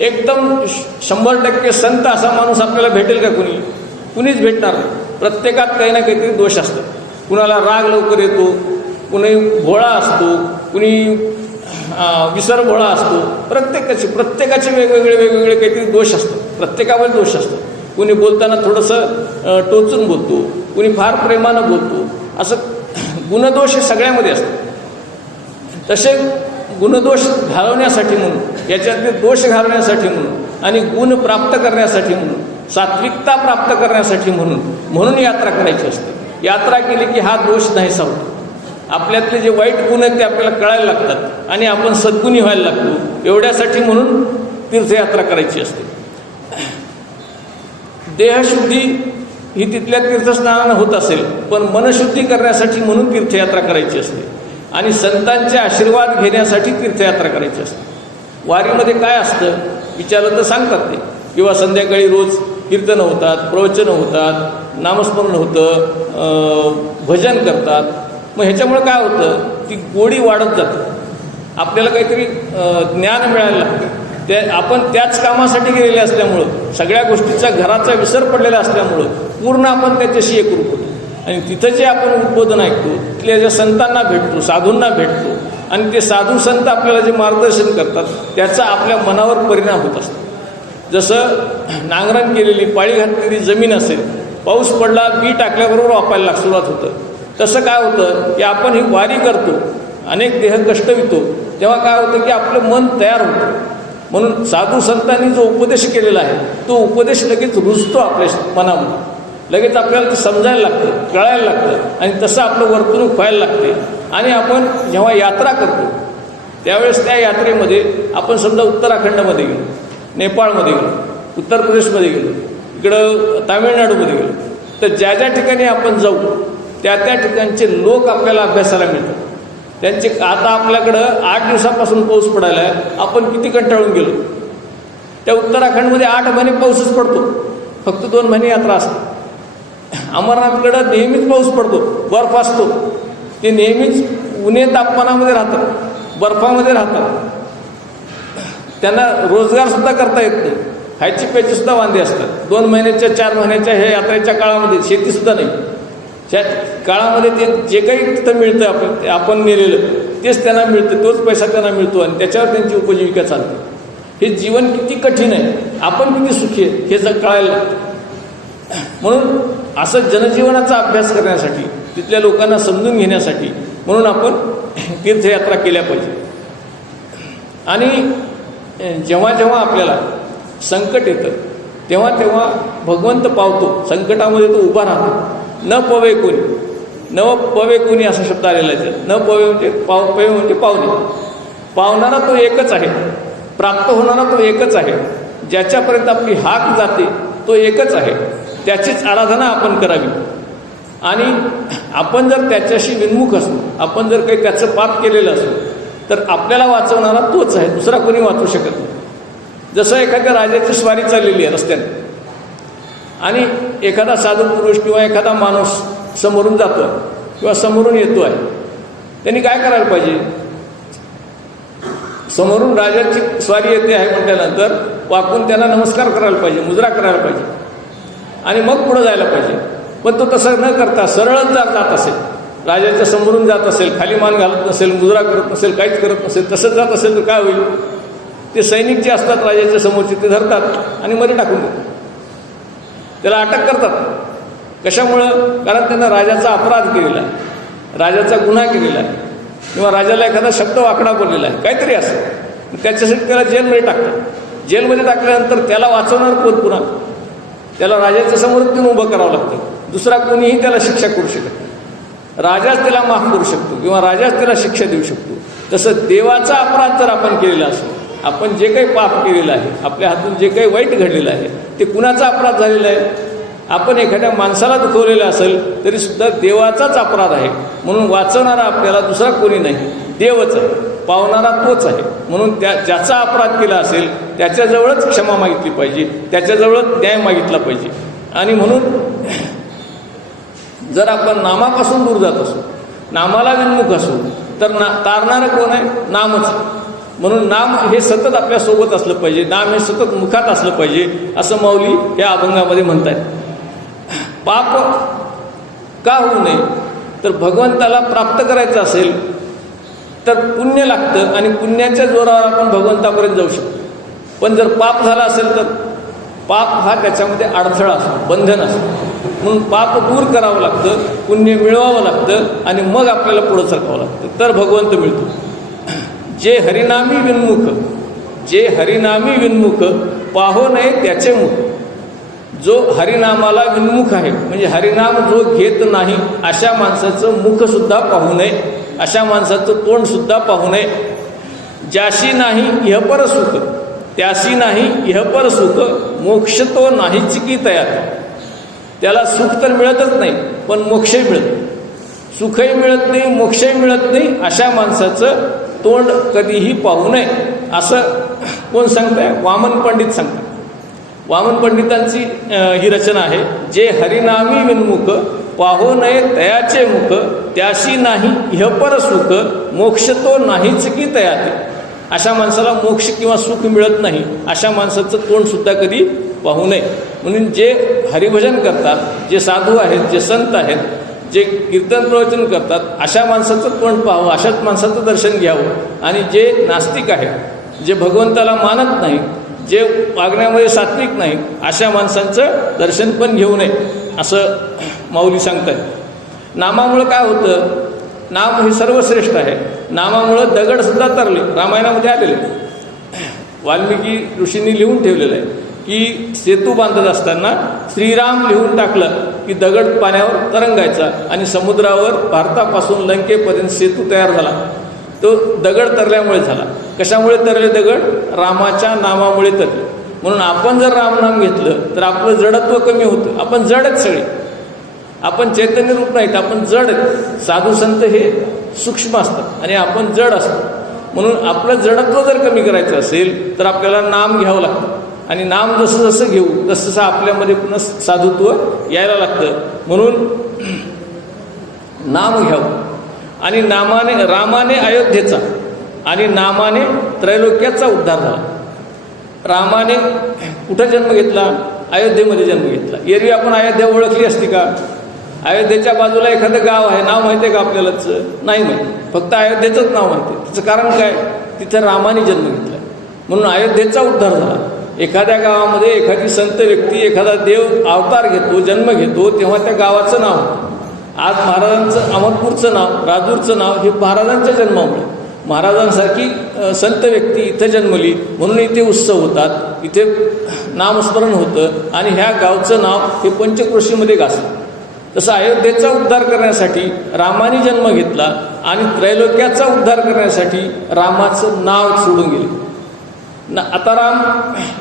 एकदम 100% संत असा माणूस आपल्याला भेटेल का? कुणीच भेटणार नाही. प्रत्येकात काही ना काहीतरी दोष असतात. कुणाला राग लवकर येतो, कुणी भोळा असतो, कुणी विसर भोळा असतो. प्रत्येकाचे वेगवेगळे काहीतरी दोष असतात. प्रत्येकामध्ये दोष असतात. कुणी बोलताना थोडंसं टोचून बोलतो, कुणी फार प्रेमानं बोलतो. असं गुणदोष हे सगळ्यामध्ये असतात. तसे गुणदोष घालवण्यासाठी म्हणून, याच्यातले दोष घालवण्यासाठी म्हणून आणि गुण प्राप्त करण्यासाठी म्हणून, सात्विकता प्राप्त करण्यासाठी म्हणून यात्रा करायची असते. यात्रा केली की हा दोष नाहीसा होतो. आपल्यातले जे वाईट गुण आहेत ते आपल्याला कळायला लागतात आणि आपण सद्गुणी व्हायला लागतो. एवढ्यासाठी म्हणून तीर्थयात्रा करायची असते. देहशुद्धी ही तिथल्या तीर्थस्नानानं होत असेल, पण मनशुद्धी करण्यासाठी म्हणून तीर्थयात्रा करायची असते आणि संतांचे आशीर्वाद घेण्यासाठी तीर्थयात्रा करायची असते. वारीमध्ये काय असतं विचारलं तर सांगतात ते, किंवा संध्याकाळी रोज कीर्तनं होतात, प्रवचनं होतात, नामस्मरण होतं, भजन करतात. मग ह्याच्यामुळे काय होतं, ती गोडी वाढत जाते. आपल्याला काहीतरी ज्ञान मिळायला लागतं. आपण त्याच कामासाठी गेलेले असल्यामुळं, सगळ्या गोष्टीचा घराचा विसर पडलेला असल्यामुळं पूर्ण आपण त्याच्याशी एकरूप होतो. आणि तिथं जे आपण उद्बोधन ऐकतो, तिथल्या ज्या संतांना भेटतो, साधूंना भेटतो आणि ते साधू संत आपल्याला जे मार्गदर्शन करतात त्याचा आपल्या मनावर परिणाम होत असतो. जसं नांगरण केलेली, पाळी घातलेली जमीन असेल, पाऊस पडला, बी टाकल्याबरोबर वापायला सुरुवात होतं. तसं काय होतं की आपण ही वारी करतो, अनेक देह कष्ट वितो, तेव्हा काय होतं की आपलं मन तयार होतं. म्हणून साधू संतांनी जो उपदेश केलेला आहे तो उपदेश लगेच रुजतो आपल्या मनामध्ये, लगेच आपल्याला ते समजायला लागतं, कळायला लागतं आणि तसं आपलं वर्तणूक व्हायला लागते. आणि आपण जेव्हा यात्रा करतो त्यावेळेस त्या यात्रेमध्ये आपण समजा उत्तराखंडमध्ये गेलो, नेपाळमध्ये गेलो, उत्तर प्रदेशमध्ये गेलो, इकडं तामिळनाडूमध्ये गेलो, तर ज्या ज्या ठिकाणी आपण जाऊ त्या ठिकाणचे लोक आपल्याला अभ्यासाला मिळतात. त्यांचे आता आपल्याकडं 8 दिवसापासून पाऊस पडायला आहे, आपण किती कंटाळून गेलो. त्या उत्तराखंडमध्ये 8 महिने पाऊसच पडतो, फक्त 2 महिने यात्रा असते. अमरनाथकडं नेहमीच पाऊस पडतो, बर्फ असतो, ते नेहमीच उन्हे तापमानामध्ये राहतात, बर्फामध्ये राहतात. त्यांना रोजगारसुद्धा करता येत नाही, खायची प्यायचीसुद्धा वांदे असतात. 2 महिन्याच्या 4 महिन्याच्या ह्या यात्रेच्या काळामध्ये शेतीसुद्धा नाही. त्या काळामध्ये ते जे काही तिथं मिळतं आपण नेलेलं तेच त्यांना मिळतं, तोच पैसा त्यांना मिळतो आणि त्याच्यावर त्यांची उपजीविका चालते. हे जीवन किती कठीण आहे, आपण किती सुखी आहे हे जर कळायला लागतं. म्हणून असं जनजीवनाचा अभ्यास करण्यासाठी, तिथल्या लोकांना समजून घेण्यासाठी म्हणून आपण तीर्थयात्रा केल्या पाहिजे. आणि जेव्हा जेव्हा आपल्याला संकट येतं तेव्हा भगवंत पावतो, संकटामध्ये तो उभा राहतो. न पवे कोणी, न पवे कोणी असा शब्द आलेला आहे. न पवे म्हणजे पवे म्हणजे पावणे. पावणारा तो एकच आहे, प्राप्त होणारा तो एकच आहे, ज्याच्यापर्यंत आपली हाक जाते तो एकच आहे. त्याचीच आराधना आपण करावी. आणि आपण जर त्याच्याशी विन्मुख असलो, आपण जर काही त्याचं पाप केलेलं असलो तर आपल्याला वाचवणारा तोच आहे, दुसरा कोणी वाचू शकत नाही. जसं एखाद्या राजाची स्वारी चाललेली आहे रस्त्याने आणि एखादा साधू पुरुष किंवा एखादा माणूस समोरून जातो किंवा समोरून येतो आहे, त्यांनी काय करायला पाहिजे? समोरून राजाची स्वारी येते आहे म्हटल्यानंतर वाकून त्यांना नमस्कार करायला पाहिजे, मुजरा करायला पाहिजे आणि मग पुढं जायला पाहिजे. पण तो तसं न करता सरळच जात असेल, राजाच्या समोरून जात असेल, खाली मान घालत नसेल, मुजरा करत नसेल, काहीच करत नसेल, तसंच जात असेल तर काय होईल? ते सैनिक जे असतात राजाच्या समोरचे ते धरतात आणि मध्ये टाकून देतात, त्याला अटक करतात. कशामुळं? कारण त्यानं राजाचा अपराध केलेला आहे, राजाचा गुन्हा केलेला आहे, किंवा राजाला एखादा शब्द वाकडा बोललेला आहे, काहीतरी असं. त्याच्यासाठी त्याला जेलमध्ये टाकतात. जेलमध्ये टाकल्यानंतर त्याला वाचवणार कोण? पुन्हा त्याला राजाच्या समोर तिथून उभं करावं लागतं. दुसरा कोणीही त्याला शिक्षा करू शकत नाही. राजाच त्याला माफ करू शकतो किंवा राजाच त्याला शिक्षा देऊ शकतो. तसं देवाचा अपराध जर आपण केलेला असेल, आपण जे काही पाप केलेलं आहे, आपल्या हातून जे काही वाईट घडलेलं आहे, ते कुणाचा अपराध झालेला आहे? आपण एखाद्या माणसाला दुखवलेलं असेल तरी सुद्धा देवाचाच अपराध आहे. म्हणून वाचवणारा आपल्याला दुसरा कोणी नाही, देवच आहे. पावणारा तोच आहे. म्हणून ज्याचा अपराध केला असेल त्याच्याजवळच क्षमा मागितली पाहिजे, त्याच्याजवळच न्याय मागितला पाहिजे. आणि म्हणून जर आपण नामापासून दूर जात असू, नामाला विन्मुख असू, तर तारणारं कोण आहे? नामच. म्हणून नाम हे सतत आपल्यासोबत असलं पाहिजे, नाम हे सतत मुखात असलं पाहिजे, असं माऊली या अभंगामध्ये म्हणतात. पाप का होऊ नये? तर भगवंताला प्राप्त करायचं असेल तर पुण्य लागतं आणि पुण्याच्या जोरावर आपण भगवंतापर्यंत जाऊ शकतो. पण जर पाप झाला असेल तर पाप हा त्याच्यामध्ये अडथळा असतो, बंधन असतं. म्हणून पाप दूर करावं लागतं, पुण्य मिळवावं लागतं आणि मग आपल्याला पुढं सरकावं लागतं, तर भगवंत मिळतो. जे हरिनामी विन्मुख, जे हरिनामी विन्मुख पाहो नये त्याचे मुख. जो हरिनामाला विन्मुख आहे, म्हणजे हरिनाम जो घेत नाही, अशा माणसाचं मुखसुद्धा पाहू नये, अशा माणसाचं तोंडसुद्धा पाहू नये. ज्याशी नाही इहपर सुख, त्याशी नाही इहपर सुख, मोक्ष तो नाहीच की तयार. त्याला सुख तर मिळतच नाही, पण मोक्षही मिळत नाही. सुखही मिळत नाही, मोक्षही मिळत नाही, अशा माणसाचं तोंड कधीही पाहू नये. असं कोण सांगताय? वामन पंडित सांगतात. वामन पंडितांची ही रचना आहे. जे हरिनामी विन्मुख पाहो नये तयाचे मुख, त्याशी नाही इहपर सुख, मोक्ष तो नाहीच की तयाते. अशा माणसाला मोक्ष किंवा सुख मिळत नाही, अशा माणसाचं तोंडसुद्धा कधी पाहू नये. म्हणून जे हरिभजन करतात, जे साधू आहेत, जे संत आहेत, जे कीर्तन प्रवचन करतात, अशा माणसाचं तोंड पाहावं, अशाच माणसाचं दर्शन घ्यावं. आणि जे नास्तिक आहेत, जे भगवंताला मानत नाही, जे वागण्यामध्ये सात्विक नाही, अशा माणसांचं दर्शन पण घेऊ नये, असं माऊली सांगतात. नामामुळं काय होतं? नाम हे सर्वश्रेष्ठ आहे. नामामुळं दगडसुद्धा तरले. रामायणामध्ये आलेले, वाल्मिकी ऋषींनी लिहून ठेवलेलं आहे की सेतू बांधत असताना श्रीराम लिहून टाकलं की दगड पाण्यावर तरंगायचा आणि समुद्रावर भारतापासून लंकेपर्यंत सेतू तयार झाला. तो दगड तरल्यामुळे झाला. कशामुळे तरले दगड? रामाच्या नामामुळे तरले. म्हणून आपण जर रामनाम घेतलं तर आपलं जडत्व कमी होतं. आपण जडच सगळे, आपण चैतन्य रूप नाहीत, आपण जड आहेत. साधू संत हे सूक्ष्म असतात आणि आपण जड असतो. म्हणून आपलं जडत्व जर कमी करायचं असेल तर आपल्याला नाम घ्यावं लागतं. आणि नाम जसं जसं घेऊ तसं तसं आपल्यामध्ये पुन्हा साधुत्व यायला लागतं. म्हणून नाम घ्यावं. आणि रामाने अयोध्येचा आणि नामाने त्रैलोक्याचा उद्धार झाला. रामाने कुठं जन्म घेतला? अयोध्येमध्ये जन्म घेतला. एरवी आपण अयोध्या ओळखली असती का? अयोध्येच्या बाजूला एखादं गाव आहे, नाव माहिती आहे का आपल्यालाच? नाही माहिती. फक्त अयोध्येचंच नाव माहिती आहे. त्याचं कारण काय? तिथं रामाने जन्म घेतला, म्हणून अयोध्येचा उद्धार झाला. एखाद्या गावामध्ये एखादी संत व्यक्ती, एखादा देव अवतार घेतो, जन्म घेतो, तेव्हा त्या गावाचं नाव. आज महाराजांचं अहमदपूरचं नाव, राजूरचं नाव हे महाराजांच्या जन्मामुळे. महाराजांसारखी संत व्यक्ती इथं जन्मली म्हणून इथे उत्सव होतात, इथे नामस्मरण होतं आणि ह्या गावचं नाव हे पंचक्रोशीमध्ये गाजलं. तसं अयोध्येचा उद्धार करण्यासाठी रामाने जन्म घेतला आणि त्रैलोक्याचा उद्धार करण्यासाठी रामाचं नाव सोडून गेले. आता राम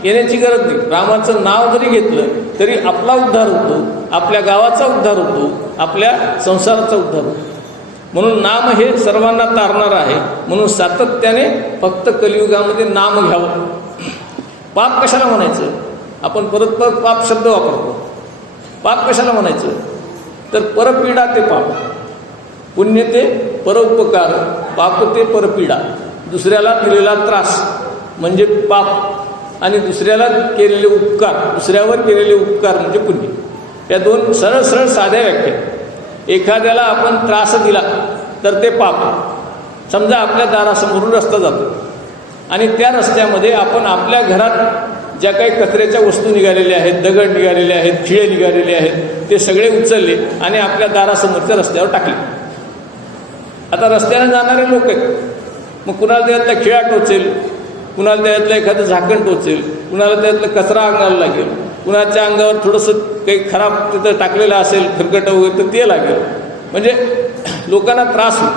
येण्याची गरज नाही. रामाचं नाव जरी घेतलं तरी आपला उद्धार होतो, आपल्या गावाचा उद्धार होतो, आपल्या संसाराचा उद्धार होतो. म्हणून नाम हे सर्वांना तारणार आहे. म्हणून सातत्याने फक्त कलियुगामध्ये नाम घ्यावं. पाप कशाला म्हणायचं? आपण परत परत पाप शब्द वापरतो. पाप कशाला म्हणायचं? तर परपीडा ते पाप, पुण्य ते परोपकार, पाप ते परपीडा. दुसऱ्याला दिलेला त्रास म्हणजे पाप आणि दुसऱ्याला केलेले उपकार, दुसऱ्यावर केलेले उपकार म्हणजे पुण्य. या दोन सरळ सरळ साध्या व्याख्या. एखाद्याला आपण त्रास दिला तर ते पाप. समजा आपल्या दारासमोरून रस्ता जातो आणि त्या रस्त्यामध्ये आपण आपल्या घरात ज्या काही कचऱ्याच्या वस्तू निघालेल्या आहेत, दगड निघालेले आहेत, खिळे निघालेले आहेत, ते सगळे उचलले आणि आपल्या दारासमोरच्या रस्त्यावर टाकले. आता रस्त्याने जाणारे लोक आहेत, मग कुणाला त्यातला खिळा टोचेल, कुणाला त्यातलं एखादं झाकण टोचेल, कुणाला त्यातलं कचरा अंगाला लागेल, कुणाच्या अंगावर थोडंसं काही खराब तिथं टाकलेलं असेल खरकटं वगैरे तर ते लागेल. म्हणजे लोकांना त्रास होईल.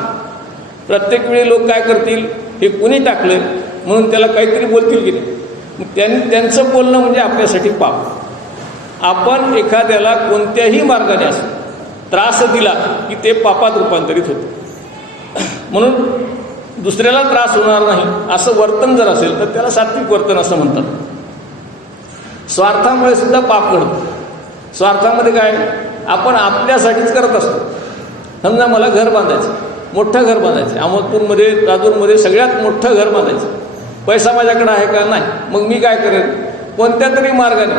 प्रत्येक वेळी लोक काय करतील, हे कुणी टाकलं म्हणून त्याला काहीतरी बोलतील की नाही. मग त्यांचं बोलणं म्हणजे आपल्यासाठी पाप. आपण एखाद्याला कोणत्याही मार्गाने असो त्रास दिला की ते पापात रूपांतरित होतं. म्हणून दुसऱ्याला त्रास होणार नाही असं वर्तन जर असेल तर त्याला सात्विक वर्तन असं म्हणतात. स्वार्थामुळे सुद्धा पाप घडतं. स्वार्थामध्ये काय, आपण आपल्यासाठीच करत असतो. समजा मला घर बांधायचं, मोठं घर बांधायचं, अहमदपूरमध्ये, राजूरमध्ये सगळ्यात मोठं घर बांधायचं. पैसा माझ्याकडे आहे का? नाही. मग मी काय करेन, कोणत्या तरी मार्गाने,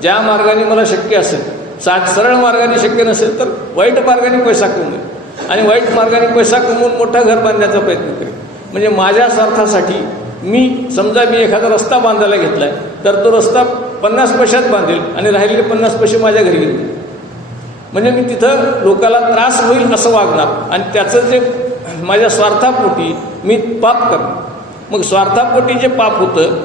ज्या मार्गाने मला शक्य असेल, सरळ मार्गाने शक्य नसेल तर वाईट मार्गाने पैसा कमवेन आणि वाईट मार्गाने पैसा कमवून मोठं घर बांधण्याचा प्रयत्न करेन. म्हणजे माझ्या स्वार्थासाठी समजा मी एखादा रस्ता बांधायला घेतला आहे तर तो रस्ता 50 पैशात बांधेल आणि राहिलेले 50 पैसे माझ्या घरी घेईल. म्हणजे मी तिथं लोकाला त्रास होईल असं वागणार आणि त्याचं जे माझ्या स्वार्थापोटी मी पाप करणार. मग स्वार्थापोटी जे पाप होतं,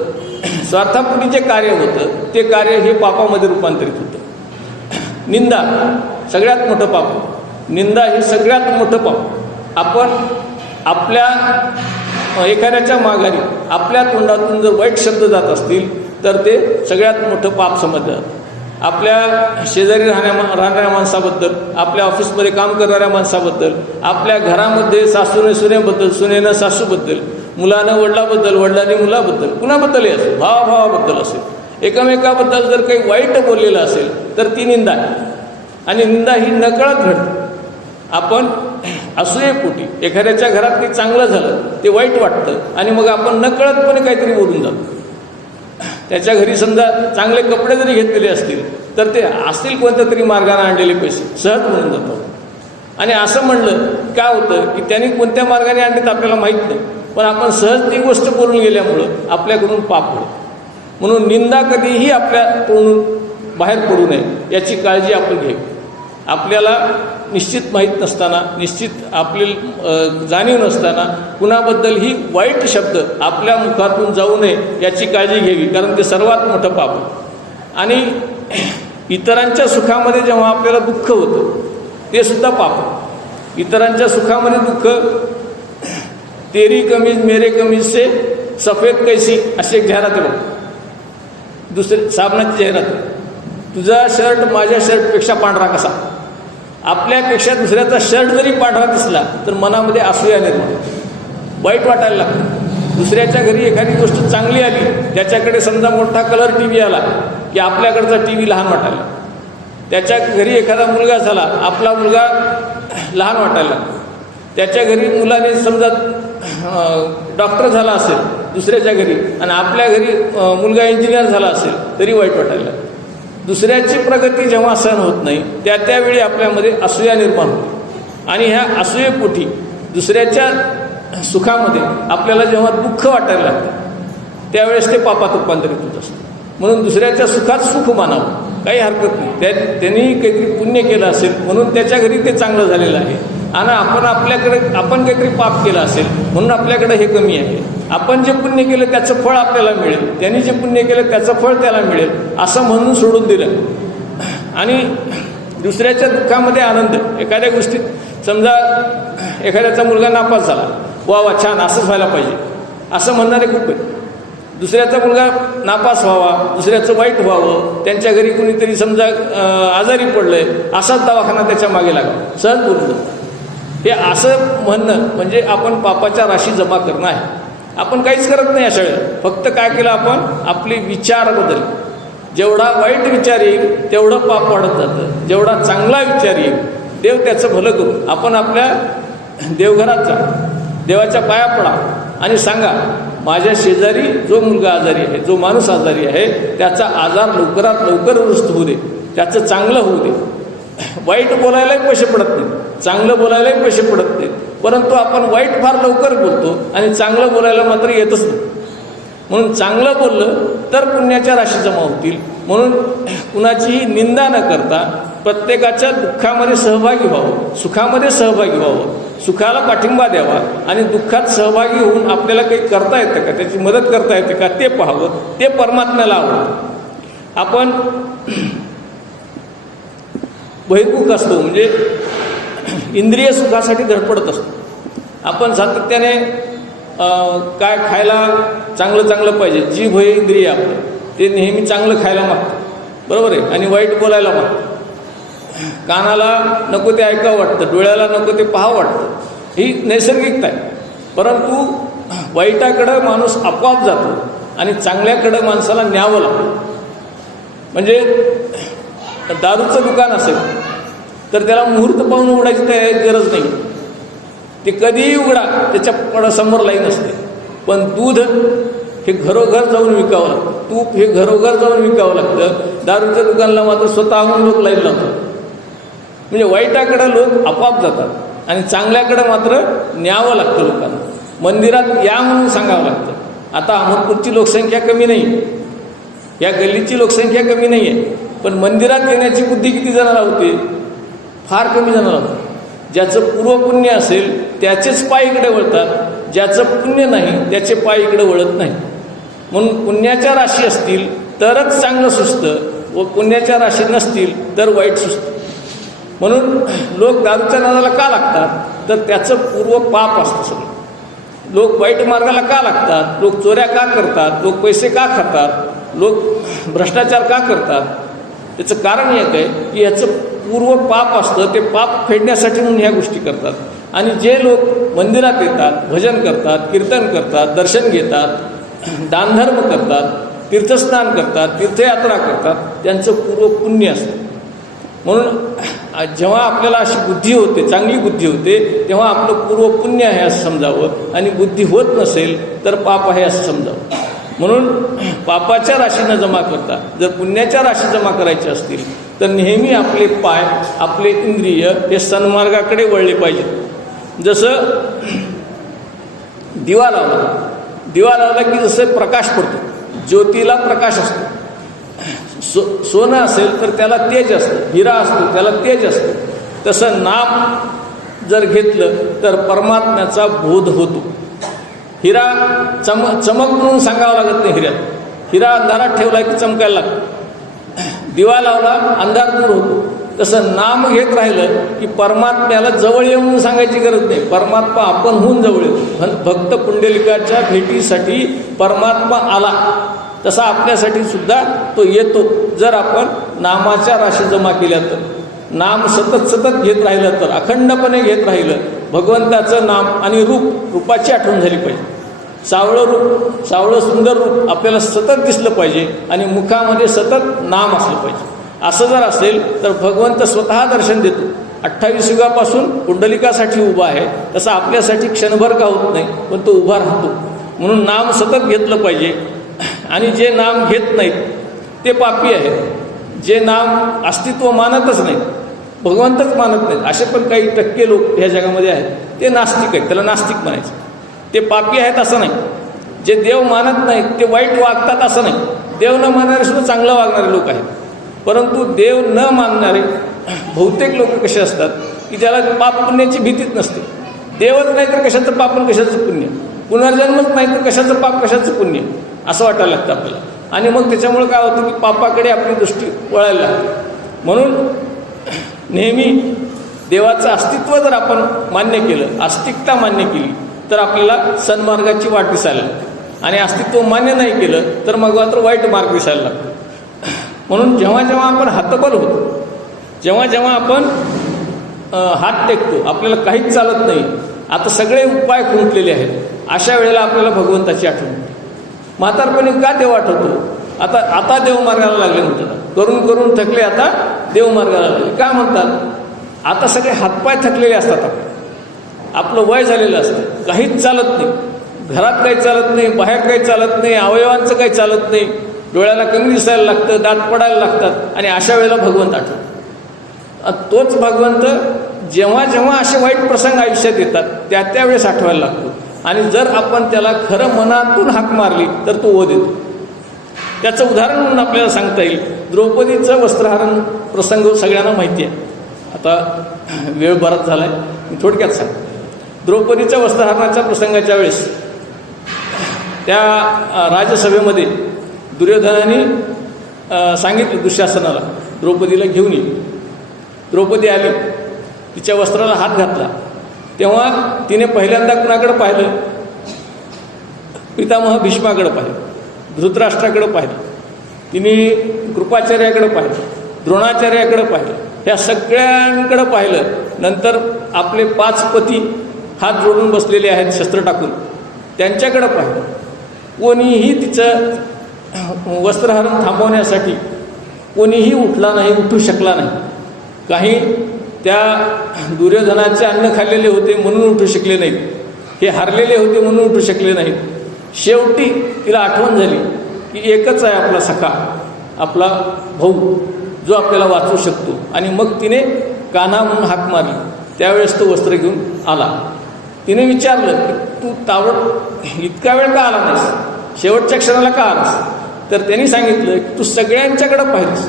स्वार्थापोटी जे कार्य होतं, ते कार्य हे पापामध्ये रूपांतरित होतं. निंदा सगळ्यात मोठं पाप. निंदा हे सगळ्यात मोठं पाप. आपण आपल्या एखाद्याच्या माघारी आपल्या तोंडातून जर वाईट शब्द जात असतील तर ते सगळ्यात मोठं पाप समजलं. आपल्या शेजारी राहणाऱ्या माणसाबद्दल, आपल्या ऑफिसमध्ये काम करणाऱ्या माणसाबद्दल, आपल्या घरामध्ये सासूने सुनेबद्दल, सुनेनं सासूबद्दल, मुलानं वडिलाबद्दल, वडिलांनी मुलाबद्दल, कुणाबद्दलही असेल, भावाभावाबद्दल असेल, एकमेकाबद्दल जर काही वाईट बोललेलं असेल तर ती निंदा आहे. आणि निंदा ही नकळत घडते. आपण असूयेपोटी एखाद्याच्या घरात काही चांगलं झालं ते वाईट वाटतं आणि मग आपण नकळतपणे काहीतरी बोलून जातो. त्याच्या घरी समजा चांगले कपडे जरी घेतलेले असतील तर ते असतील कोणत्या तरी मार्गाने आणलेले पैसे सहज म्हणून जातो. आणि असं म्हणलं काय होतं की त्यांनी कोणत्या मार्गाने आणले आपल्याला माहीत नाही, पण आपण सहज ती गोष्ट बोलून गेल्यामुळं आपल्याकडून पाप होतं. म्हणून निंदा कधीही आपल्या तोंडून बाहेर पडू नये याची काळजी आपण घ्यावी. आपल्याला निश्चित माहीत नसताना, निश्चित आपली जाणीव नसताना कुणाबद्दलही वाईट शब्द आपल्या मुखातून जाऊ नये याची काळजी घ्यावी, कारण ते सर्वात मोठं पाप आहे. आणि इतरांच्या सुखामध्ये जेव्हा आपल्याला दुःख होतं ते सुद्धा पाप आहे. इतरांच्या सुखामध्ये दुःख, तेरी कमीज मेरे कमीज से सफेद कैसी अशी एक जाहिरात आहे बघ, दुसरे साबणाची जाहिरात. तुझा शर्ट माझ्या शर्टपेक्षा पांढरा कसा. आपल्यापेक्षा दुसऱ्याचा शर्ट जरी पांढरा दिसला तर मनामध्ये असूया निर्माण, वाईट वाटायला लागतं. दुसऱ्याच्या घरी एखादी गोष्ट चांगली आली, त्याच्याकडे समजा मोठा कलर टी व्ही आला की आपल्याकडचा टी व्ही लहान वाटायला. त्याच्या घरी एखादा मुलगा झाला, आपला मुलगा लहान वाटायला. त्याच्या घरी मुलाने समजा डॉक्टर झाला असेल दुसऱ्याच्या घरी आणि आपल्या घरी मुलगा इंजिनियर झाला असेल तरी वाईट वाटायला. दुसऱ्याची प्रगती जेव्हा सहन होत नाही त्यावेळी आपल्यामध्ये असूया निर्माण होते. आणि ह्या असूयेपोटी दुसऱ्याच्या सुखामध्ये आपल्याला जेव्हा दुःख वाटायला लागतं त्यावेळेस ते पापात रूपांतरित होत असतं. म्हणून दुसऱ्याच्या सुखात सुख मानावं, काही हरकत नाही. त्यांनी काहीतरी पुण्य केलं असेल म्हणून त्याच्या घरी ते चांगलं झालेलं आहे आणि आपण काहीतरी पाप केलं असेल म्हणून आपल्याकडे हे कमी आहे. आपण जे पुण्य केलं त्याचं फळ आपल्याला मिळेल, त्यांनी जे पुण्य केलं त्याचं फळ त्याला मिळेल असं म्हणून सोडून दिलं. आणि दुसऱ्याच्या दुःखामध्ये आनंद. एखाद्या गोष्टीत समजा एखाद्याचा मुलगा नापास झाला, वा वा छान, असंच व्हायला पाहिजे असं म्हणणारे खूप आहे. दुसऱ्याचा मुलगा नापास व्हावा, दुसऱ्याचं वाईट व्हावं, त्यांच्या घरी कुणीतरी समजा आजारी पडलंय, असाच दवाखाना त्याच्या मागे लागावा, सहज बोलतो. हे असं म्हणणं म्हणजे आपण पापाच्या राशी जमा करणं आहे. आपण काहीच करत नाही अशा वेळेला. फक्त काय केलं आपण, आपले विचार बदल. जेवढा वाईट विचार येईल तेवढं पाप वाढत जातं, जेवढा चांगला विचार येईल देव त्याचं भलं करू. आपण आपल्या देवघरात जा, देवाच्या पाया पडा आणि सांगा माझ्या शेजारी जो मुलगा आजारी आहे, जो माणूस आजारी आहे, त्याचा आजार लवकरात लवकर दुरुस्त होऊ दे, त्याचं चांगलं होऊ दे. वाईट बोलायलाही पैसे पडत नाही, चांगलं बोलायलाही पैसे पडत नाहीत, परंतु आपण वाईट फार लवकर बोलतो आणि चांगलं बोलायला मात्र येतच नाही. म्हणून चांगलं बोललं तर पुण्याच्या राशी जमा होतील. म्हणून कुणाचीही निंदा न करता प्रत्येकाच्या दुःखामध्ये सहभागी व्हावं, सुखामध्ये सहभागी व्हावं, सुखाला पाठिंबा द्यावा आणि दुःखात सहभागी होऊन आपल्याला काही करता येतं का, त्याची मदत करता येते का ते पाहावं. ते परमात्म्याला आवडतं. आपण बहिर्मुख असतो म्हणजे इंद्रिय सुखासाठी धडपडत असतो. आपण सातत्याने काय खायला चांगलं पाहिजे, जीभ हे इंद्रिय आपलं, ते नेहमी चांगलं खायला मागतं, बरोबर आहे, आणि वाईट बोलायला मागतं. कानाला नको ते ऐकावं वाटतं, डोळ्याला नको ते पाहावं वाटतं, ही नैसर्गिकता आहे. परंतु वाईटाकडं माणूस आपोआप जातो आणि चांगल्याकडं माणसाला न्यावं लागतं. म्हणजे दारूचं दुकान असेल तर त्याला मुहूर्त पाहून उघडायची गरज नाही, ते कधीही उघडा, त्याच्या समोर लाईन असते. पण दूध हे घरोघर जाऊन विकावं लागतं, तूप हे घरोघर जाऊन विकावं लागतं. दारूच्या दुकानाला मात्र स्वतःहून लोक लाईन लावतात. म्हणजे वाईटाकडं लोक आपोआप जातात आणि चांगल्याकडं मात्र न्यावं लागतं लोकांना. मंदिरात या म्हणून सांगावं लागतं. आता अहमदपूरची लोकसंख्या कमी नाही, या गल्लीची लोकसंख्या कमी नाही आहे, पण मंदिरात येण्याची बुद्धी किती जणांना होते? फार कमी जणांना होते. ज्याचं पूर्वपुण्य असेल त्याचेच पाय इकडे वळतात, ज्याचं पुण्य नाही त्याचे पाय इकडे वळत नाही. म्हणून पुण्याच्या राशी असतील तरच चांगलं सुचतं व पुण्याच्या राशी नसतील तर वाईट सुचतं. म्हणून लोक दारूच्या नादाला का लागतात? तर त्याचं पूर्व पाप असतं सगळं. लोक वाईट मार्गाला का लागतात? लोक चोऱ्या का करतात? लोक पैसे का खातात? लोक भ्रष्टाचार का करतात? त्याचं कारण एक आहे की याचं पूर्व पाप असतं, ते पाप फेडण्यासाठी म्हणून ह्या गोष्टी करतात. आणि जे लोक मंदिरात येतात, भजन करतात, कीर्तन करतात, दर्शन घेतात, दानधर्म करतात, तीर्थस्नान करतात, तीर्थयात्रा करतात, त्यांचं पूर्व पुण्य असतं. म्हणून जेव्हा आपल्याला अशी बुद्धी होते, चांगली बुद्धी होते, तेव्हा आपलं पूर्व पुण्य आहे असं समजावं, आणि बुद्धी होत नसेल तर पाप आहे असं समजावं. म्हणून पापाच्या राशी न जमा करता जर पुण्याच्या राशी जमा करायच्या असतील तर नेहमी आपले पाय, आपले इंद्रिय हे सन्मार्गाकडे वळले पाहिजेत. जसं दिवा लावला की जसं प्रकाश पडतो, ज्योतीला प्रकाश असतो. सोनं असेल तर त्याला तेज असतं, हिरा असतो त्याला तेज असतं. तसं नाम जर घेतलं तर परमात्म्याचा बोध होतो. हिरा चमक म्हणून सांगावं लागत नाही. हिरा अंधारात ठेवला की चमकायला लागतो. दिवा लावला अंधार दूर होतो. तसं नाम घेत राहिलं की परमात्म्याला जवळ येऊन सांगायची गरज नाही, परमात्मा आपण होऊन जवळ येतो. भक्त पुंडलिकाच्या भेटीसाठी परमात्मा आला तसा आपल्यासाठी सुद्धा तो येतो, जर आपण नामाच्या राशी जमा केल्या तर. नाम सतत घेत राहिलं तर, अखंडपणे घेत राहिलं, भगवंताचं नाम आणि रूपाची आठवण झाली पाहिजे. सावळं सुंदर रूप आपल्याला सतत दिसलं पाहिजे आणि मुखामध्ये सतत नाम असलं पाहिजे. असं जर असेल तर भगवंत स्वतः दर्शन देतो. 28 युगापासून पुंडलिकासाठी उभा आहे, तसा आपल्यासाठी क्षणभर का होत नाही, पण तो उभा राहतो. म्हणून नाम सतत घेतलं पाहिजे. आणि जे नाम घेत नाहीत ते पापी आहेत. जे नाम अस्तित्व मानतच नाहीत, भगवंतच मानत नाहीत, असे पण काही टक्के लोक ह्या जगामध्ये आहेत, ते नास्तिक आहेत. त्याला नास्तिक म्हणायचं. ते पापी आहेत असं नाही. जे देव मानत नाहीत ते वाईट वागतात असं नाही. देव न मानणारे सुद्धा चांगलं वागणारे लोक आहेत. परंतु देव न मानणारे बहुतेक लोक कसे असतात की ज्याला पाप पुण्याची भीतीच नसते. देवच नाही तर कशाचं पाप आणि कशाचं पुण्य, पुनर्जन्मच नाही तर कशाचं पाप कशाचं पुण्य, असं वाटायला लागतं आपल्याला. आणि मग त्याच्यामुळे काय होतं की पापाकडे आपली दृष्टी वळायला लागते. म्हणून नेहमी देवाचं अस्तित्व जर आपण मान्य केलं, आस्तिकता मान्य केली तर आपल्याला सन्मार्गाची वाट दिसायला लागते. आणि अस्तित्व मान्य नाही केलं तर मग मात्र वाईट मार्ग दिसायला लागतो. म्हणून जेव्हा जेव्हा आपण हतबल होतो, जेव्हा आपण हात टेकतो, आपल्याला काहीच चालत नाही, आता सगळे उपाय खुंटलेले आहेत, अशा वेळेला आपल्याला भगवंताची आठवण होते. म्हातारपणी का देव आठवतो? आता देव मार्गाला लागले म्हणतात. करून थकले, आता देव मार्गाला लागले. का म्हणतात? आता सगळे हातपाय थकलेले असतात. आपलं वय झालेलं असतं, काहीच चालत नाही, घरात काही चालत नाही, बाहेर काही चालत नाही, अवयवांचं काही चालत नाही. डोळ्याला कमी दिसायला लागतं, दात पडायला लागतात आणि अशा वेळेला भगवंत आठवतो. तोच भगवंत जेव्हा जेव्हा असे वाईट प्रसंग आयुष्यात येतात त्या वेळेस आठवायला लागतो. आणि जर आपण त्याला खरं मनातून हाक मारली तर तो ओढ येतो. त्याचं उदाहरण म्हणून आपल्याला सांगता येईल, द्रौपदीचं वस्त्रहरण प्रसंग सगळ्यांना माहिती आहे. आता वेळ बराच झाला आहे, मी थोडक्यात सांगतो. द्रौपदीच्या वस्त्रहरणाच्या प्रसंगाच्या वेळेस त्या राजसभेमध्ये दुर्योधनाने सांगितलं दुःशासनाला, द्रौपदीला घेऊन ये. द्रौपदी आली, तिच्या वस्त्राला हात घातला. तेव्हा तिने पहिल्यांदा कुणाकडे पाहिलं? पितामह भीष्माकडे पाहिलं, धृतराष्ट्राकडे पाहिलं, तिने कृपाचार्याकडे पाहिलं, द्रोणाचार्याकडे पाहिलं, ह्या सगळ्यांकडे पाहिलं. नंतर आपले 5 पती हात जोडून बसलेले आहेत शस्त्र टाकून, त्यांच्याकडे पाहिलं. कोणीही तिचं वस्त्रहरण थांबवण्यासाठी कोणीही उठला नाही, उठू शकला नाही. काही त्या दुर्योधनाचे अन्न खाल्लेले होते म्हणून उठू शकले नाहीत, हे हारलेले होते म्हणून उठू शकले नाहीत. शेवटी तिला आठवण झाली की एकच आहे आपला सखा, आपला भाऊ, जो आपल्याला वाचवू शकतो. आणि मग तिने कान्हा म्हणून हाक मारली. त्यावेळेस तो वस्त्र घेऊन आला. तिने विचारलं की तू इतका वेळ का आला नाहीस, शेवटच्या क्षणाला का आलास? तर त्यांनी सांगितलं की तू सगळ्यांच्याकडे पाहिलीस,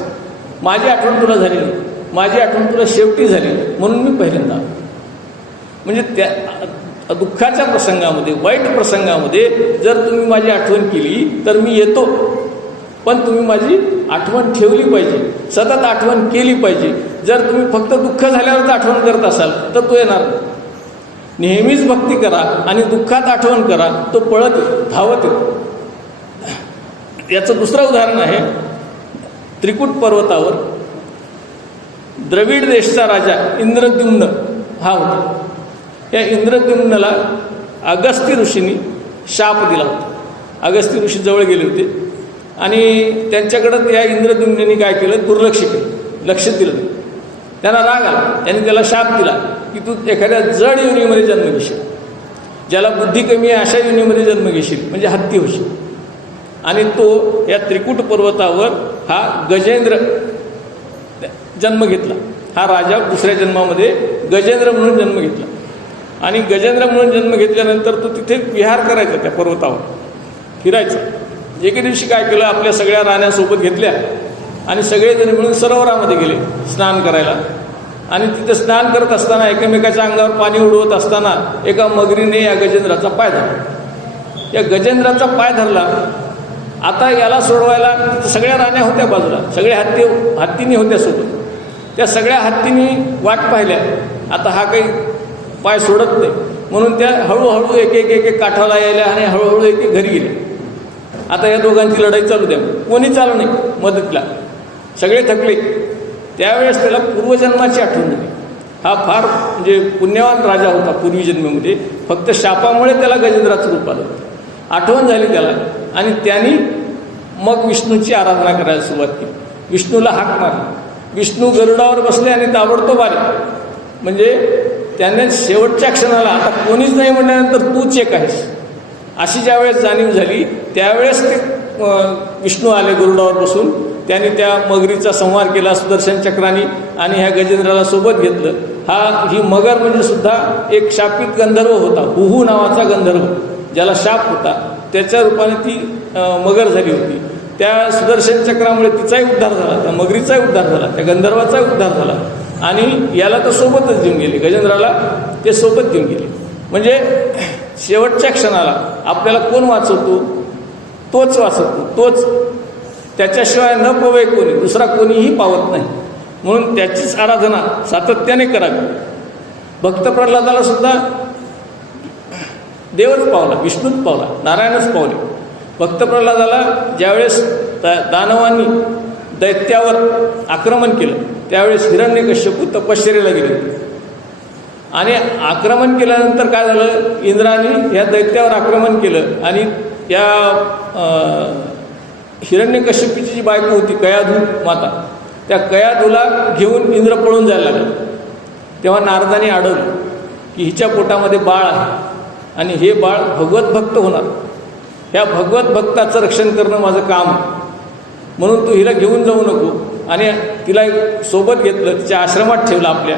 माझी आठवण तुला झाली नाही, माझी आठवण तुला शेवटी झाली म्हणून मी पहिल्यांदा आलो. म्हणजे त्या दुःखाच्या प्रसंगामध्ये, वाईट प्रसंगामध्ये जर तुम्ही माझी आठवण केली तर मी येतो, पण तुम्ही माझी आठवण ठेवली पाहिजे, सतत आठवण केली पाहिजे. जर तुम्ही फक्त दुःख झाल्यावरच आठवण करत असाल तर तो येणार नाही. नेहमीच भक्ती करा आणि दुःखात आठवण करा, तो पळत येतो, धावत येतो. याचं दुसरं उदाहरण आहे, त्रिकूट पर्वतावर द्रविड देशचा राजा इंद्रद्युम्न हा होता. या इंद्रद्युम्नला अगस्त्य ऋषींनी शाप दिला होता. अगस्त्य ऋषी जवळ गेले होते आणि त्यांच्याकडं या इंद्रद्युम्नेनी काय केलं? दुर्लक्ष केलं, लक्ष दिलं नाही. त्यांना राग आला, त्यांनी त्याला शाप दिला की तू एखाद्या जड योनीमध्ये जन्म घेशील, ज्याला बुद्धी कमी आहे अशा योनीमध्ये जन्म घेशील, म्हणजे हत्ती होशील. आणि तो या त्रिकूट पर्वतावर हा गजेंद्र जन्म घेतला. हा राजा दुसऱ्या जन्मामध्ये गजेंद्र म्हणून जन्म घेतला. आणि गजेंद्र म्हणून जन्म घेतल्यानंतर तो तिथे विहार करायचा, त्या पर्वतावर फिरायचा. एके दिवशी काय केलं, आपल्या सगळ्या राण्यांसोबत घेतल्या आणि सगळेजण मिळून सरोवरामध्ये गेले स्नान करायला. आणि तिथे स्नान करत असताना, एकमेकाच्या अंगावर पाणी उडवत असताना एका मगरीने या गजेंद्राचा पाय धरला. या गजेंद्राचा पाय धरला. आता याला सोडवायला सगळ्या राण्या होत्या बाजूला, सगळे हत्तीनी होत्या सोबत. त्या सगळ्या हत्तींनी वाट पाहिल्या, आता हा काही पाय सोडत नाही, म्हणून त्या हळूहळू एक एक काठाला यायला आणि हळूहळू एक घरी गेले. आता या दोघांची लढाई चालू द्या, कोणी चालू नाही मदतीला, सगळे थकले. त्यावेळेस त्याला पूर्वजन्माची आठवण झाली. हा फार म्हणजे पुण्यवान राजा होता पूर्वी जन्मामध्ये, फक्त शापामुळे त्याला गजेंद्राचं रूप आलं होतं. आठवण झाली त्याला आणि त्यांनी मग विष्णूची आराधना करायला सुरुवात केली. विष्णूला हाक मारली. विष्णू गरुडावर बसले आणि ताबडतोब आले. म्हणजे त्याने शेवटच्या क्षणाला, आता कोणीच नाही म्हणल्यानंतर तूच एक आहेस अशी ज्यावेळेस जाणीव झाली, त्यावेळेस ते विष्णू आले गरुडावर बसून. त्यांनी त्या मगरीचा संहार केला सुदर्शन चक्राने आणि ह्या गजेंद्राला सोबत घेतलं. ही मगर म्हणजे सुद्धा एक शापित गंधर्व होता, हुहू नावाचा गंधर्व, ज्याला शाप होता, त्याच्या रूपाने ती मगर झाली होती. त्या सुदर्शन चक्रामुळे तिचाही उद्धार झाला, त्या मगरीचाही उद्धार झाला, त्या गंधर्वाचाही उद्धार झाला. आणि याला तर सोबतच घेऊन गेले, गजेंद्राला ते सोबत घेऊन गेले. म्हणजे शेवटच्या क्षणाला आपल्याला कोण वाचवतो? तोच वाचवतो, तोच. त्याच्याशिवाय न पवे कोणी, दुसरा कोणीही पावत नाही. म्हणून त्याचीच आराधना सातत्याने करावी. भक्त प्रल्हादाला सुद्धा देवच पावला, विष्णूच पावला, नारायणच पावले. भक्त प्रल्हादाला ज्यावेळेस दानवांनी दैत्यावर आक्रमण केलं, त्यावेळेस हिरण्यकश्यपू तपश्चर्येला गेले होते. आणि आक्रमण केल्यानंतर काय झालं, इंद्राने या दैत्यावर आक्रमण केलं आणि या हिरण्यकश्यपूची जी बायको होती कयाधू माता, त्या कयाधूला घेऊन इंद्र पळून जायला लागला. तेव्हा नारदाने अडवलं की हिच्या पोटामध्ये बाळ आहे आणि हे बाळ भगवत भक्त होणार, ह्या भगवत भक्ताचं रक्षण करणं माझं काम आहे. म्हणून तू हिला घेऊन जाऊ नको. आणि तिला सोबत घेतलं, तिच्या आश्रमात ठेवलं. आपल्या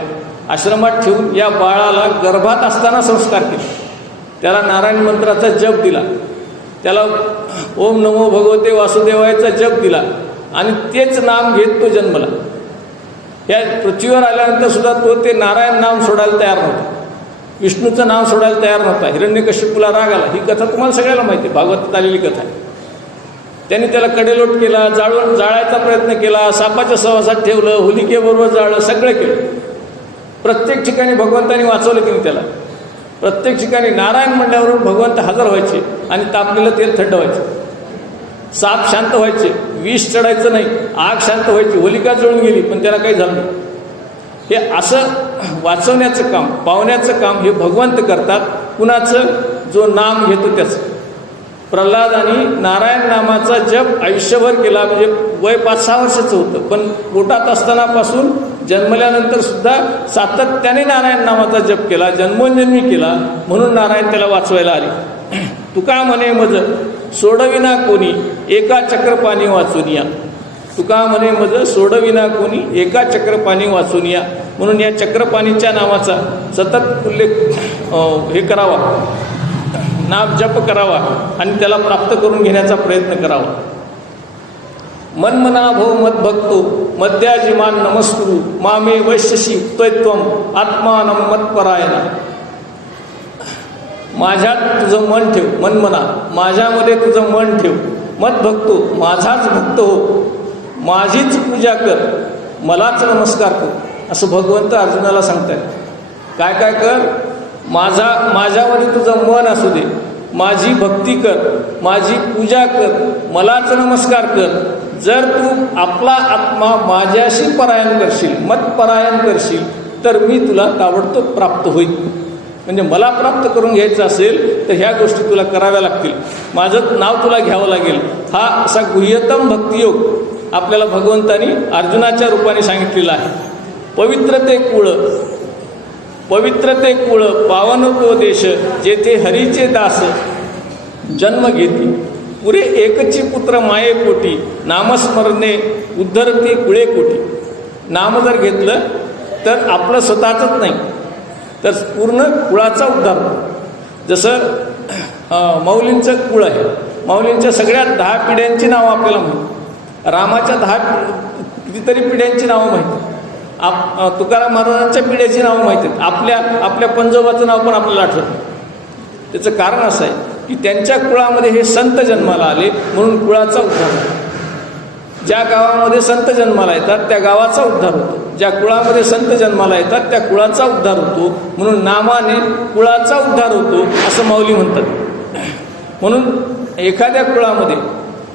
आश्रमात ठेवून या बाळाला गर्भात असताना संस्कार केले. त्याला नारायण मंत्राचा जप दिला, त्याला ओम नमो भगवते वासुदेवायचा जप दिला आणि तेच नाम घेत तो जन्मला. या पृथ्वीवर आल्यानंतर सुद्धा तो ते नारायण नाम सोडायला तयार नव्हता, विष्णूचं नाव सोडायला तयार नव्हता. हिरण्यकश्यपूला राग आला. ही कथा तुम्हाला सगळ्याला माहिती आहे, भागवतात आलेली कथा आहे. त्यांनी त्याला कडेलोट केला, जाळायचा प्रयत्न केला, सापाच्या सहवासात ठेवलं, होलिकेबरोबर जाळलं, सगळं केलं. प्रत्येक ठिकाणी भगवंतानी वाचवलं की नाही त्याला. प्रत्येक ठिकाणी नारायण म्हणल्यावर भगवंत हजर व्हायचे आणि तापलेलं तेल थंड व्हायचं, साप शांत व्हायचे, विष चढायचं नाही, आग शांत व्हायची, होलिका जळून गेली पण त्याला काही झालं नाही. हे असं वाचवण्याचं काम, पावण्याचं काम हे भगवंत करतात. कुणाचं? जो नाम घेतो त्याचं. प्रल्हादानी नारायण नामाचा जप आयुष्यभर केला, म्हणजे वय 5-6 वर्षाचं होतं, पण पोटात असतानापासून जन्मल्यानंतर सुद्धा सातत्याने नारायण नामाचा जप केला, जन्मोजन्मी केला. म्हणून नारायण त्याला वाचवायला आले. तुका म्हणे मज सोडविना कोणी एका चक्रपाणी वाचूनिया. तुका म्हणे मज सोडविना कोणी एका चक्रपाणी वाचूनिया. म्हणून या चक्रपाणीच्या नावाचा सतत उल्लेख हे करावा, नाम जप करावा आणि त्याला प्राप्त करून घेण्याचा प्रयत्न करावा. मन्मना भो मद्भक्तो मद्याजिमान नमस्कुरु मामे वैश्यशी त्वम आत्मानं मत्परायणा. माझ्यात तुझं मन ठेव, मनमना माझ्यामध्ये तुझं मन ठेव. मद्भक्तो माझाच भक्त हो, माझीच पूजा कर, मलाच नमस्कार कर. असं भगवंत अर्जुनाला सांगतायत. काय काय कर? माझ्यामध्ये तुझं मन असू दे, माझी भक्ती कर, माझी पूजा कर, मलाच नमस्कार कर. जर तू आपला आत्मा माझ्याशी परायण करशील, मतपरायण करशील, तर मी तुला ताबडतोब प्राप्त होईल. म्हणजे मला प्राप्त करून घ्यायचं असेल तर ह्या गोष्टी तुला कराव्या लागतील. माझं नाव तुला घ्यावं लागेल. हा असा गुह्यतम भक्तियोग आपल्याला भगवंतानी अर्जुनाच्या रूपाने सांगितलेला आहे. पवित्रते कुळ पावन तो देश, जेथे हरीचे दास जन्म घेती. पुरे एकची पुत्र माये पोटी, नामस्मरणे उद्धरती कुळे कोटी. नाम जर घेतलं तर आपलं स्वतःचंच नाही तर पूर्ण कुळाचा उद्धार होतो. जसं माऊलींचं कुळ आहे, माऊलींच्या सगळ्या 10 पिढ्यांची नावं आपल्याला माहिती, रामाच्या 10 कितीतरी पिढ्यांची नावं माहिती, तुकाराम महाराजांच्या पिढ्याची नावं माहिती आहेत. आपल्या पंजोबाचं नाव पण आपल्याला आठवत नाही. त्याचं कारण असं आहे की त्यांच्या कुळामध्ये हे संत जन्माला आले म्हणून कुळाचा उद्धार होतो. ज्या गावामध्ये संत जन्माला येतात त्या गावाचा उद्धार होतो, ज्या कुळामध्ये संत जन्माला येतात त्या कुळाचा उद्धार होतो. म्हणून नामाने कुळाचा उद्धार होतो असं माऊली म्हणतात. म्हणून एखाद्या कुळामध्ये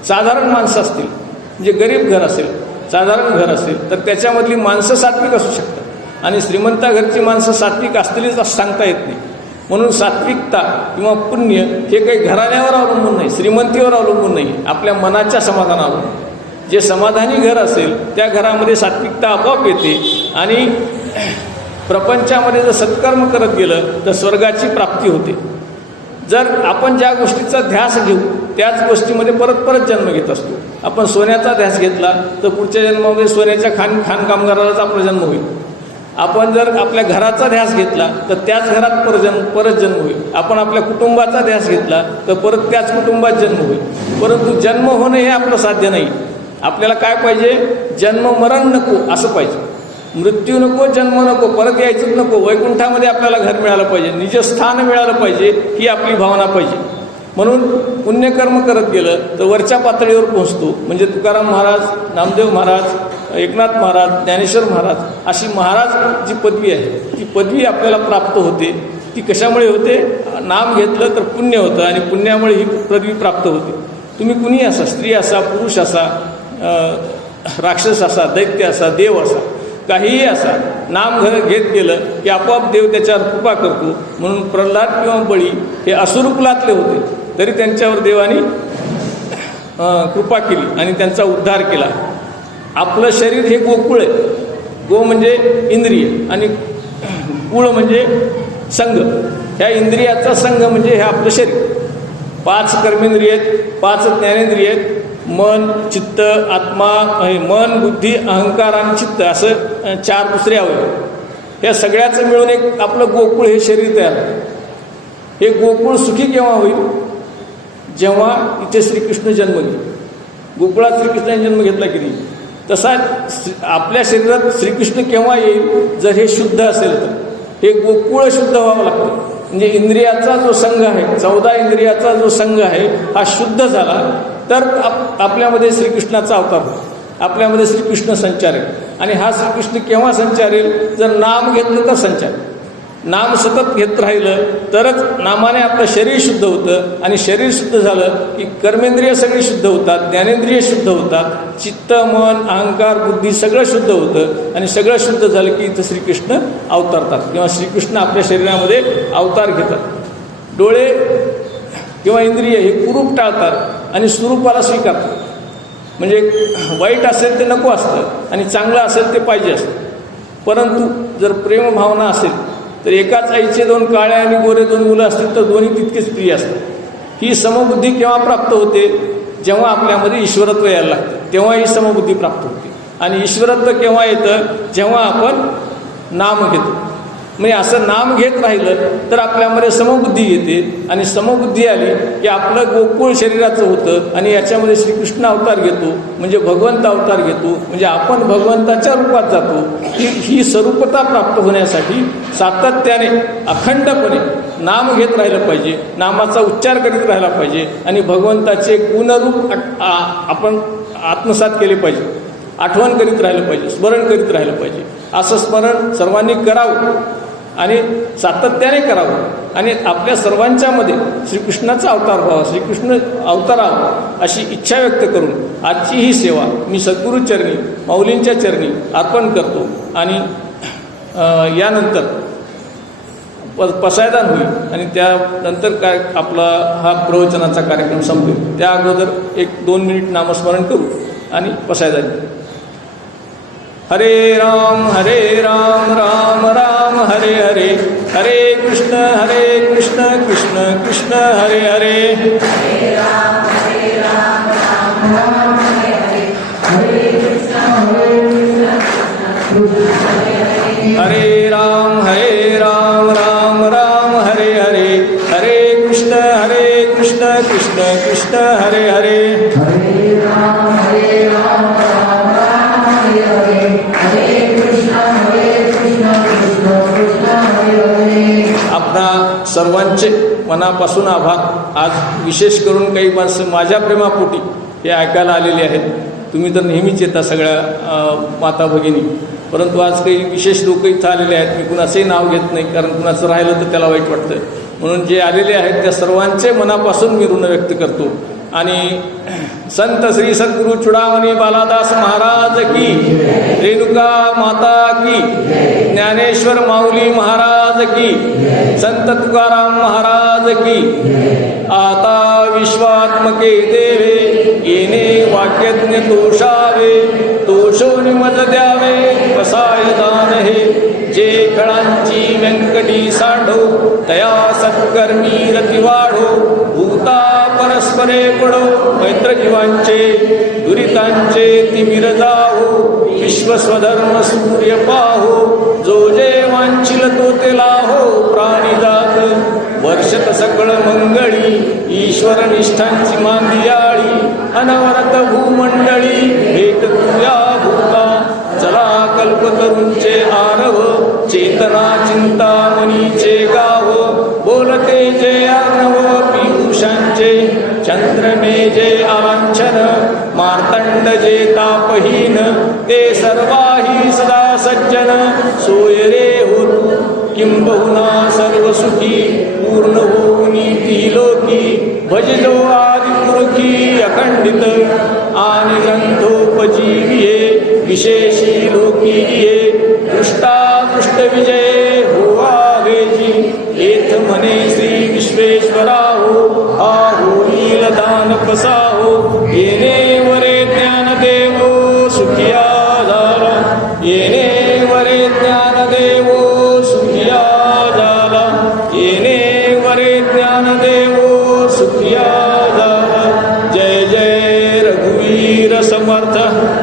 साधारण माणसं असतील, म्हणजे गरीब घर असेल, साधारण घर असेल, तर त्याच्यामधली माणसं सात्विक असू शकतात आणि श्रीमंता घरची माणसं सात्विक असतीलच असं सांगता येत नाही. म्हणून सात्विकता किंवा पुण्य हे काही घराण्यावर अवलंबून नाही, श्रीमंतीवर अवलंबून नाही, आपल्या मनाच्या समाधानावर. जे समाधानी घर असेल त्या घरामध्ये सात्विकता आपोआप येते आणि प्रपंचामध्ये जर सत्कर्म करत गेलं तर स्वर्गाची प्राप्ती होते. जर आपण ज्या गोष्टीचा ध्यास घेऊ त्याच गोष्टीमध्ये परत परत जन्म घेत असतो. आपण सोन्याचा ध्यास घेतला तर पुढच्या जन्मामध्ये सोन्याच्या खाण कामगारालाच आपला जन्म होईल. आपण जर आपल्या घराचा ध्यास घेतला तर त्याच घरात परत जन्म होईल. आपण आपल्या कुटुंबाचा ध्यास घेतला तर परत त्याच कुटुंबात जन्म होईल. परंतु जन्म होणं हे आपलं साध्य नाही. आपल्याला काय पाहिजे? जन्म मरण नको असं पाहिजे, मृत्यू नको, जन्म नको, परत यायचंच नको, वैकुंठामध्ये आपल्याला घर मिळालं पाहिजे, निजस्थान मिळालं पाहिजे, ही आपली भावना पाहिजे. म्हणून पुण्यकर्म करत गेलं तर वरच्या पातळीवर पोहोचतो. म्हणजे तुकाराम महाराज, नामदेव महाराज, एकनाथ महाराज, ज्ञानेश्वर महाराज अशी महाराज जी पदवी आहे ती पदवी आपल्याला प्राप्त होते. ती कशामुळे होते? नाम घेतलं तर पुण्य होतं आणि पुण्यामुळे ही पदवी प्राप्त होते. तुम्ही कुणी असा, स्त्री असा, पुरुष असा, राक्षस असा, दैत्य असा, देव असा, काहीही असा, नाम घेत गेलं की आपोआप देव त्याच्यावर कृपा करतो. म्हणून प्रल्हाद किंवा बळी हे असुरकुलातले होते तरी त्यांच्यावर देवाने कृपा केली आणि त्यांचा उद्धार केला. आपलं शरीर हे गोकुळ आहे. गो म्हणजे इंद्रिय आणि कुळ म्हणजे संघ. ह्या इंद्रियाचा संघ म्हणजे हे आपलं शरीर. 5 कर्मेंद्रिय आहेत, 5 ज्ञानेंद्रिय आहेत, मन, चित्त, आत्मा, मन, बुद्धी, अहंकार आणि चित्त असं 4 दुसरे अवयव. या सगळ्याचं मिळून एक आपलं गोकुळ हे शरीर तयार होतं. हे गोकुळ सुखी केव्हा होईल? जेव्हा इथे श्रीकृष्ण जन्म घेईल. गोकुळात श्रीकृष्णाने जन्म घेतला की नाही, तसा आपल्या शरीरात श्रीकृष्ण केव्हा येईल? जर हे शुद्ध असेल तर. हे गोकुळ शुद्ध व्हावं लागतं. म्हणजे इंद्रियाचा जो संघ आहे, 14 इंद्रियाचा जो संघ आहे हा शुद्ध झाला तर आपल्यामध्ये श्रीकृष्णाचा अवतार होतो, आपल्यामध्ये श्रीकृष्ण संचारेल. आणि हा श्रीकृष्ण केव्हा संचारेल? जर नाम घेतलं तर संचारेल. नाम सतत घेत राहिलं तरच नामाने आपलं शरीर शुद्ध होतं. आणि शरीर शुद्ध झालं की कर्मेंद्रिय सगळी शुद्ध होतात, ज्ञानेंद्रिय शुद्ध होतात, चित्त, मन, अहंकार, बुद्धी सगळं शुद्ध होतं. आणि सगळं शुद्ध झालं की इथं श्रीकृष्ण अवतरतात किंवा श्रीकृष्ण आपल्या शरीरामध्ये अवतार घेतात. डोळे किंवा इंद्रिय हे कुरूप टाळतात आणि स्वरूपाला स्वीकारतात. म्हणजे वाईट असेल ते नको असतं आणि चांगलं असेल ते पाहिजे असतं. परंतु जर प्रेमभावना असेल तर एकाच आईचे 2 काळ्या आणि गोरे 2 मुलं असतील तर दोन्ही तितकेच प्रिय असतात. ही समबुद्धी केव्हा प्राप्त होते? जेव्हा आपल्यामध्ये ईश्वरत्व यायला लागतं तेव्हा ही समबुद्धी प्राप्त होते. आणि ईश्वरत्व केव्हा येतं? जेव्हा आपण नाम घेतो. म्हणजे असं नाम घेत राहिलं तर आपल्यामध्ये समबुद्धी येते. आणि समबुद्धी आली की आपलं गोकुळ शरीराचं होतं आणि याच्यामध्ये श्रीकृष्ण अवतार घेतो, म्हणजे भगवंत अवतार घेतो, म्हणजे आपण भगवंताच्या रूपात जातो. ही स्वरूपता प्राप्त होण्यासाठी सातत्याने अखंडपणे नाम घेत राहिलं पाहिजे, नामाचा उच्चार करीत राहिला पाहिजे आणि भगवंताचे गुणरूप आपण आत्मसात केले पाहिजे, आठवण करीत राहिलं पाहिजे, स्मरण करीत राहिलं पाहिजे. असं स्मरण सर्वांनी करावं आणि सातत्याने करावं. आणि आपल्या सर्वांच्यामध्ये श्रीकृष्णाचा अवतार व्हावा, श्रीकृष्ण अवतारावा अशी इच्छा व्यक्त करून आजची ही सेवा मी सद्गुरू चरणी, माऊलींच्या चरणी अर्पण करतो. आणि यानंतर पसायदान होईल आणि त्यानंतर काय आपला हा प्रवचनाचा कार्यक्रम संपेल. त्या अगोदर 1-2 मिनिट नामस्मरण करू आणि पसायदान. हरे राम राम राम हरे हरे, हरे कृष्ण कृष्ण कृष्ण हरे हरे. हरे राम राम राम हरे हरे, हरे कृष्ण हरे राम राम राम हरे हरे, हरे कृष्ण कृष्ण कृष्ण हरे हरे. हरे राम राम राम हरे हरे, हरे कृष्ण कृष्ण कृष्ण हरे हरे. आपणा सर्वांचे मनापासून आभार. आज विशेष करून काही माणसं माझ्या प्रेमापोटी हे ऐकायला आलेले आहेत. तुम्ही तर नेहमीच येता सगळ्या माता भगिनी, परंतु आज काही विशेष लोक इथं आलेले आहेत. मी कुणाचंही नाव घेत नाही, कारण कुणाचं राहिलं तर त्याला वाईट वाटतं. म्हणून जे आलेले आहेत त्या सर्वांचे मनापासून मी ऋण व्यक्त करतो. आणि संत श्री सद्गुरु चुडामणी बालादास महाराज की, रेणुका माता की, ज्ञानेश्वर माऊली महाराज की, संत तुकाराम महाराज की. आता विश्वात्मके देवे येणे वाक्यज्ञ तोषावे, तोषोनि मज द्यावे कसाय दान हे. जे कळांची व्यंकटी सांडो तया सत्कर्मी रती वाढो. भूता परस्परे पडो मैत्र जीवांचे, दुरितांचे तिमिर जाहो. विश्वस्वधर्म सूर्य पाहो, जो जे वांछिल तो ते लाहो. प्राणी जात वर्षत सकळ मंगळी, ईश्वर निष्ठांची मांदियाळी. अनवरत भूमंडळी भेट तुया भूता. चला कल्पतरूंचे आरव, चेतना चिंतामणीचे गाव. बोलते जे अर्णव पीयूषांचे, चंद्रमे जे आलांछन. मार्तंड जे तापहीन, ते सर्वाही सदा सज्जन. सोय रे होतू किंबहुना सर्व सुखी, पूर्ण होऊनी लोकी. भजलो आदिपुरुखी अखंडित, आणि ग्रंथोपजीविये विशेषी लोकीये. दृष्टा दृष्ट विजय होवा वेजी, येथ म्हणे श्री विश्वेश्वराहो. हा होईल दान कसाहो, येणे वरे ज्ञान देवो सुखिया झाला. येणे वरे ज्ञान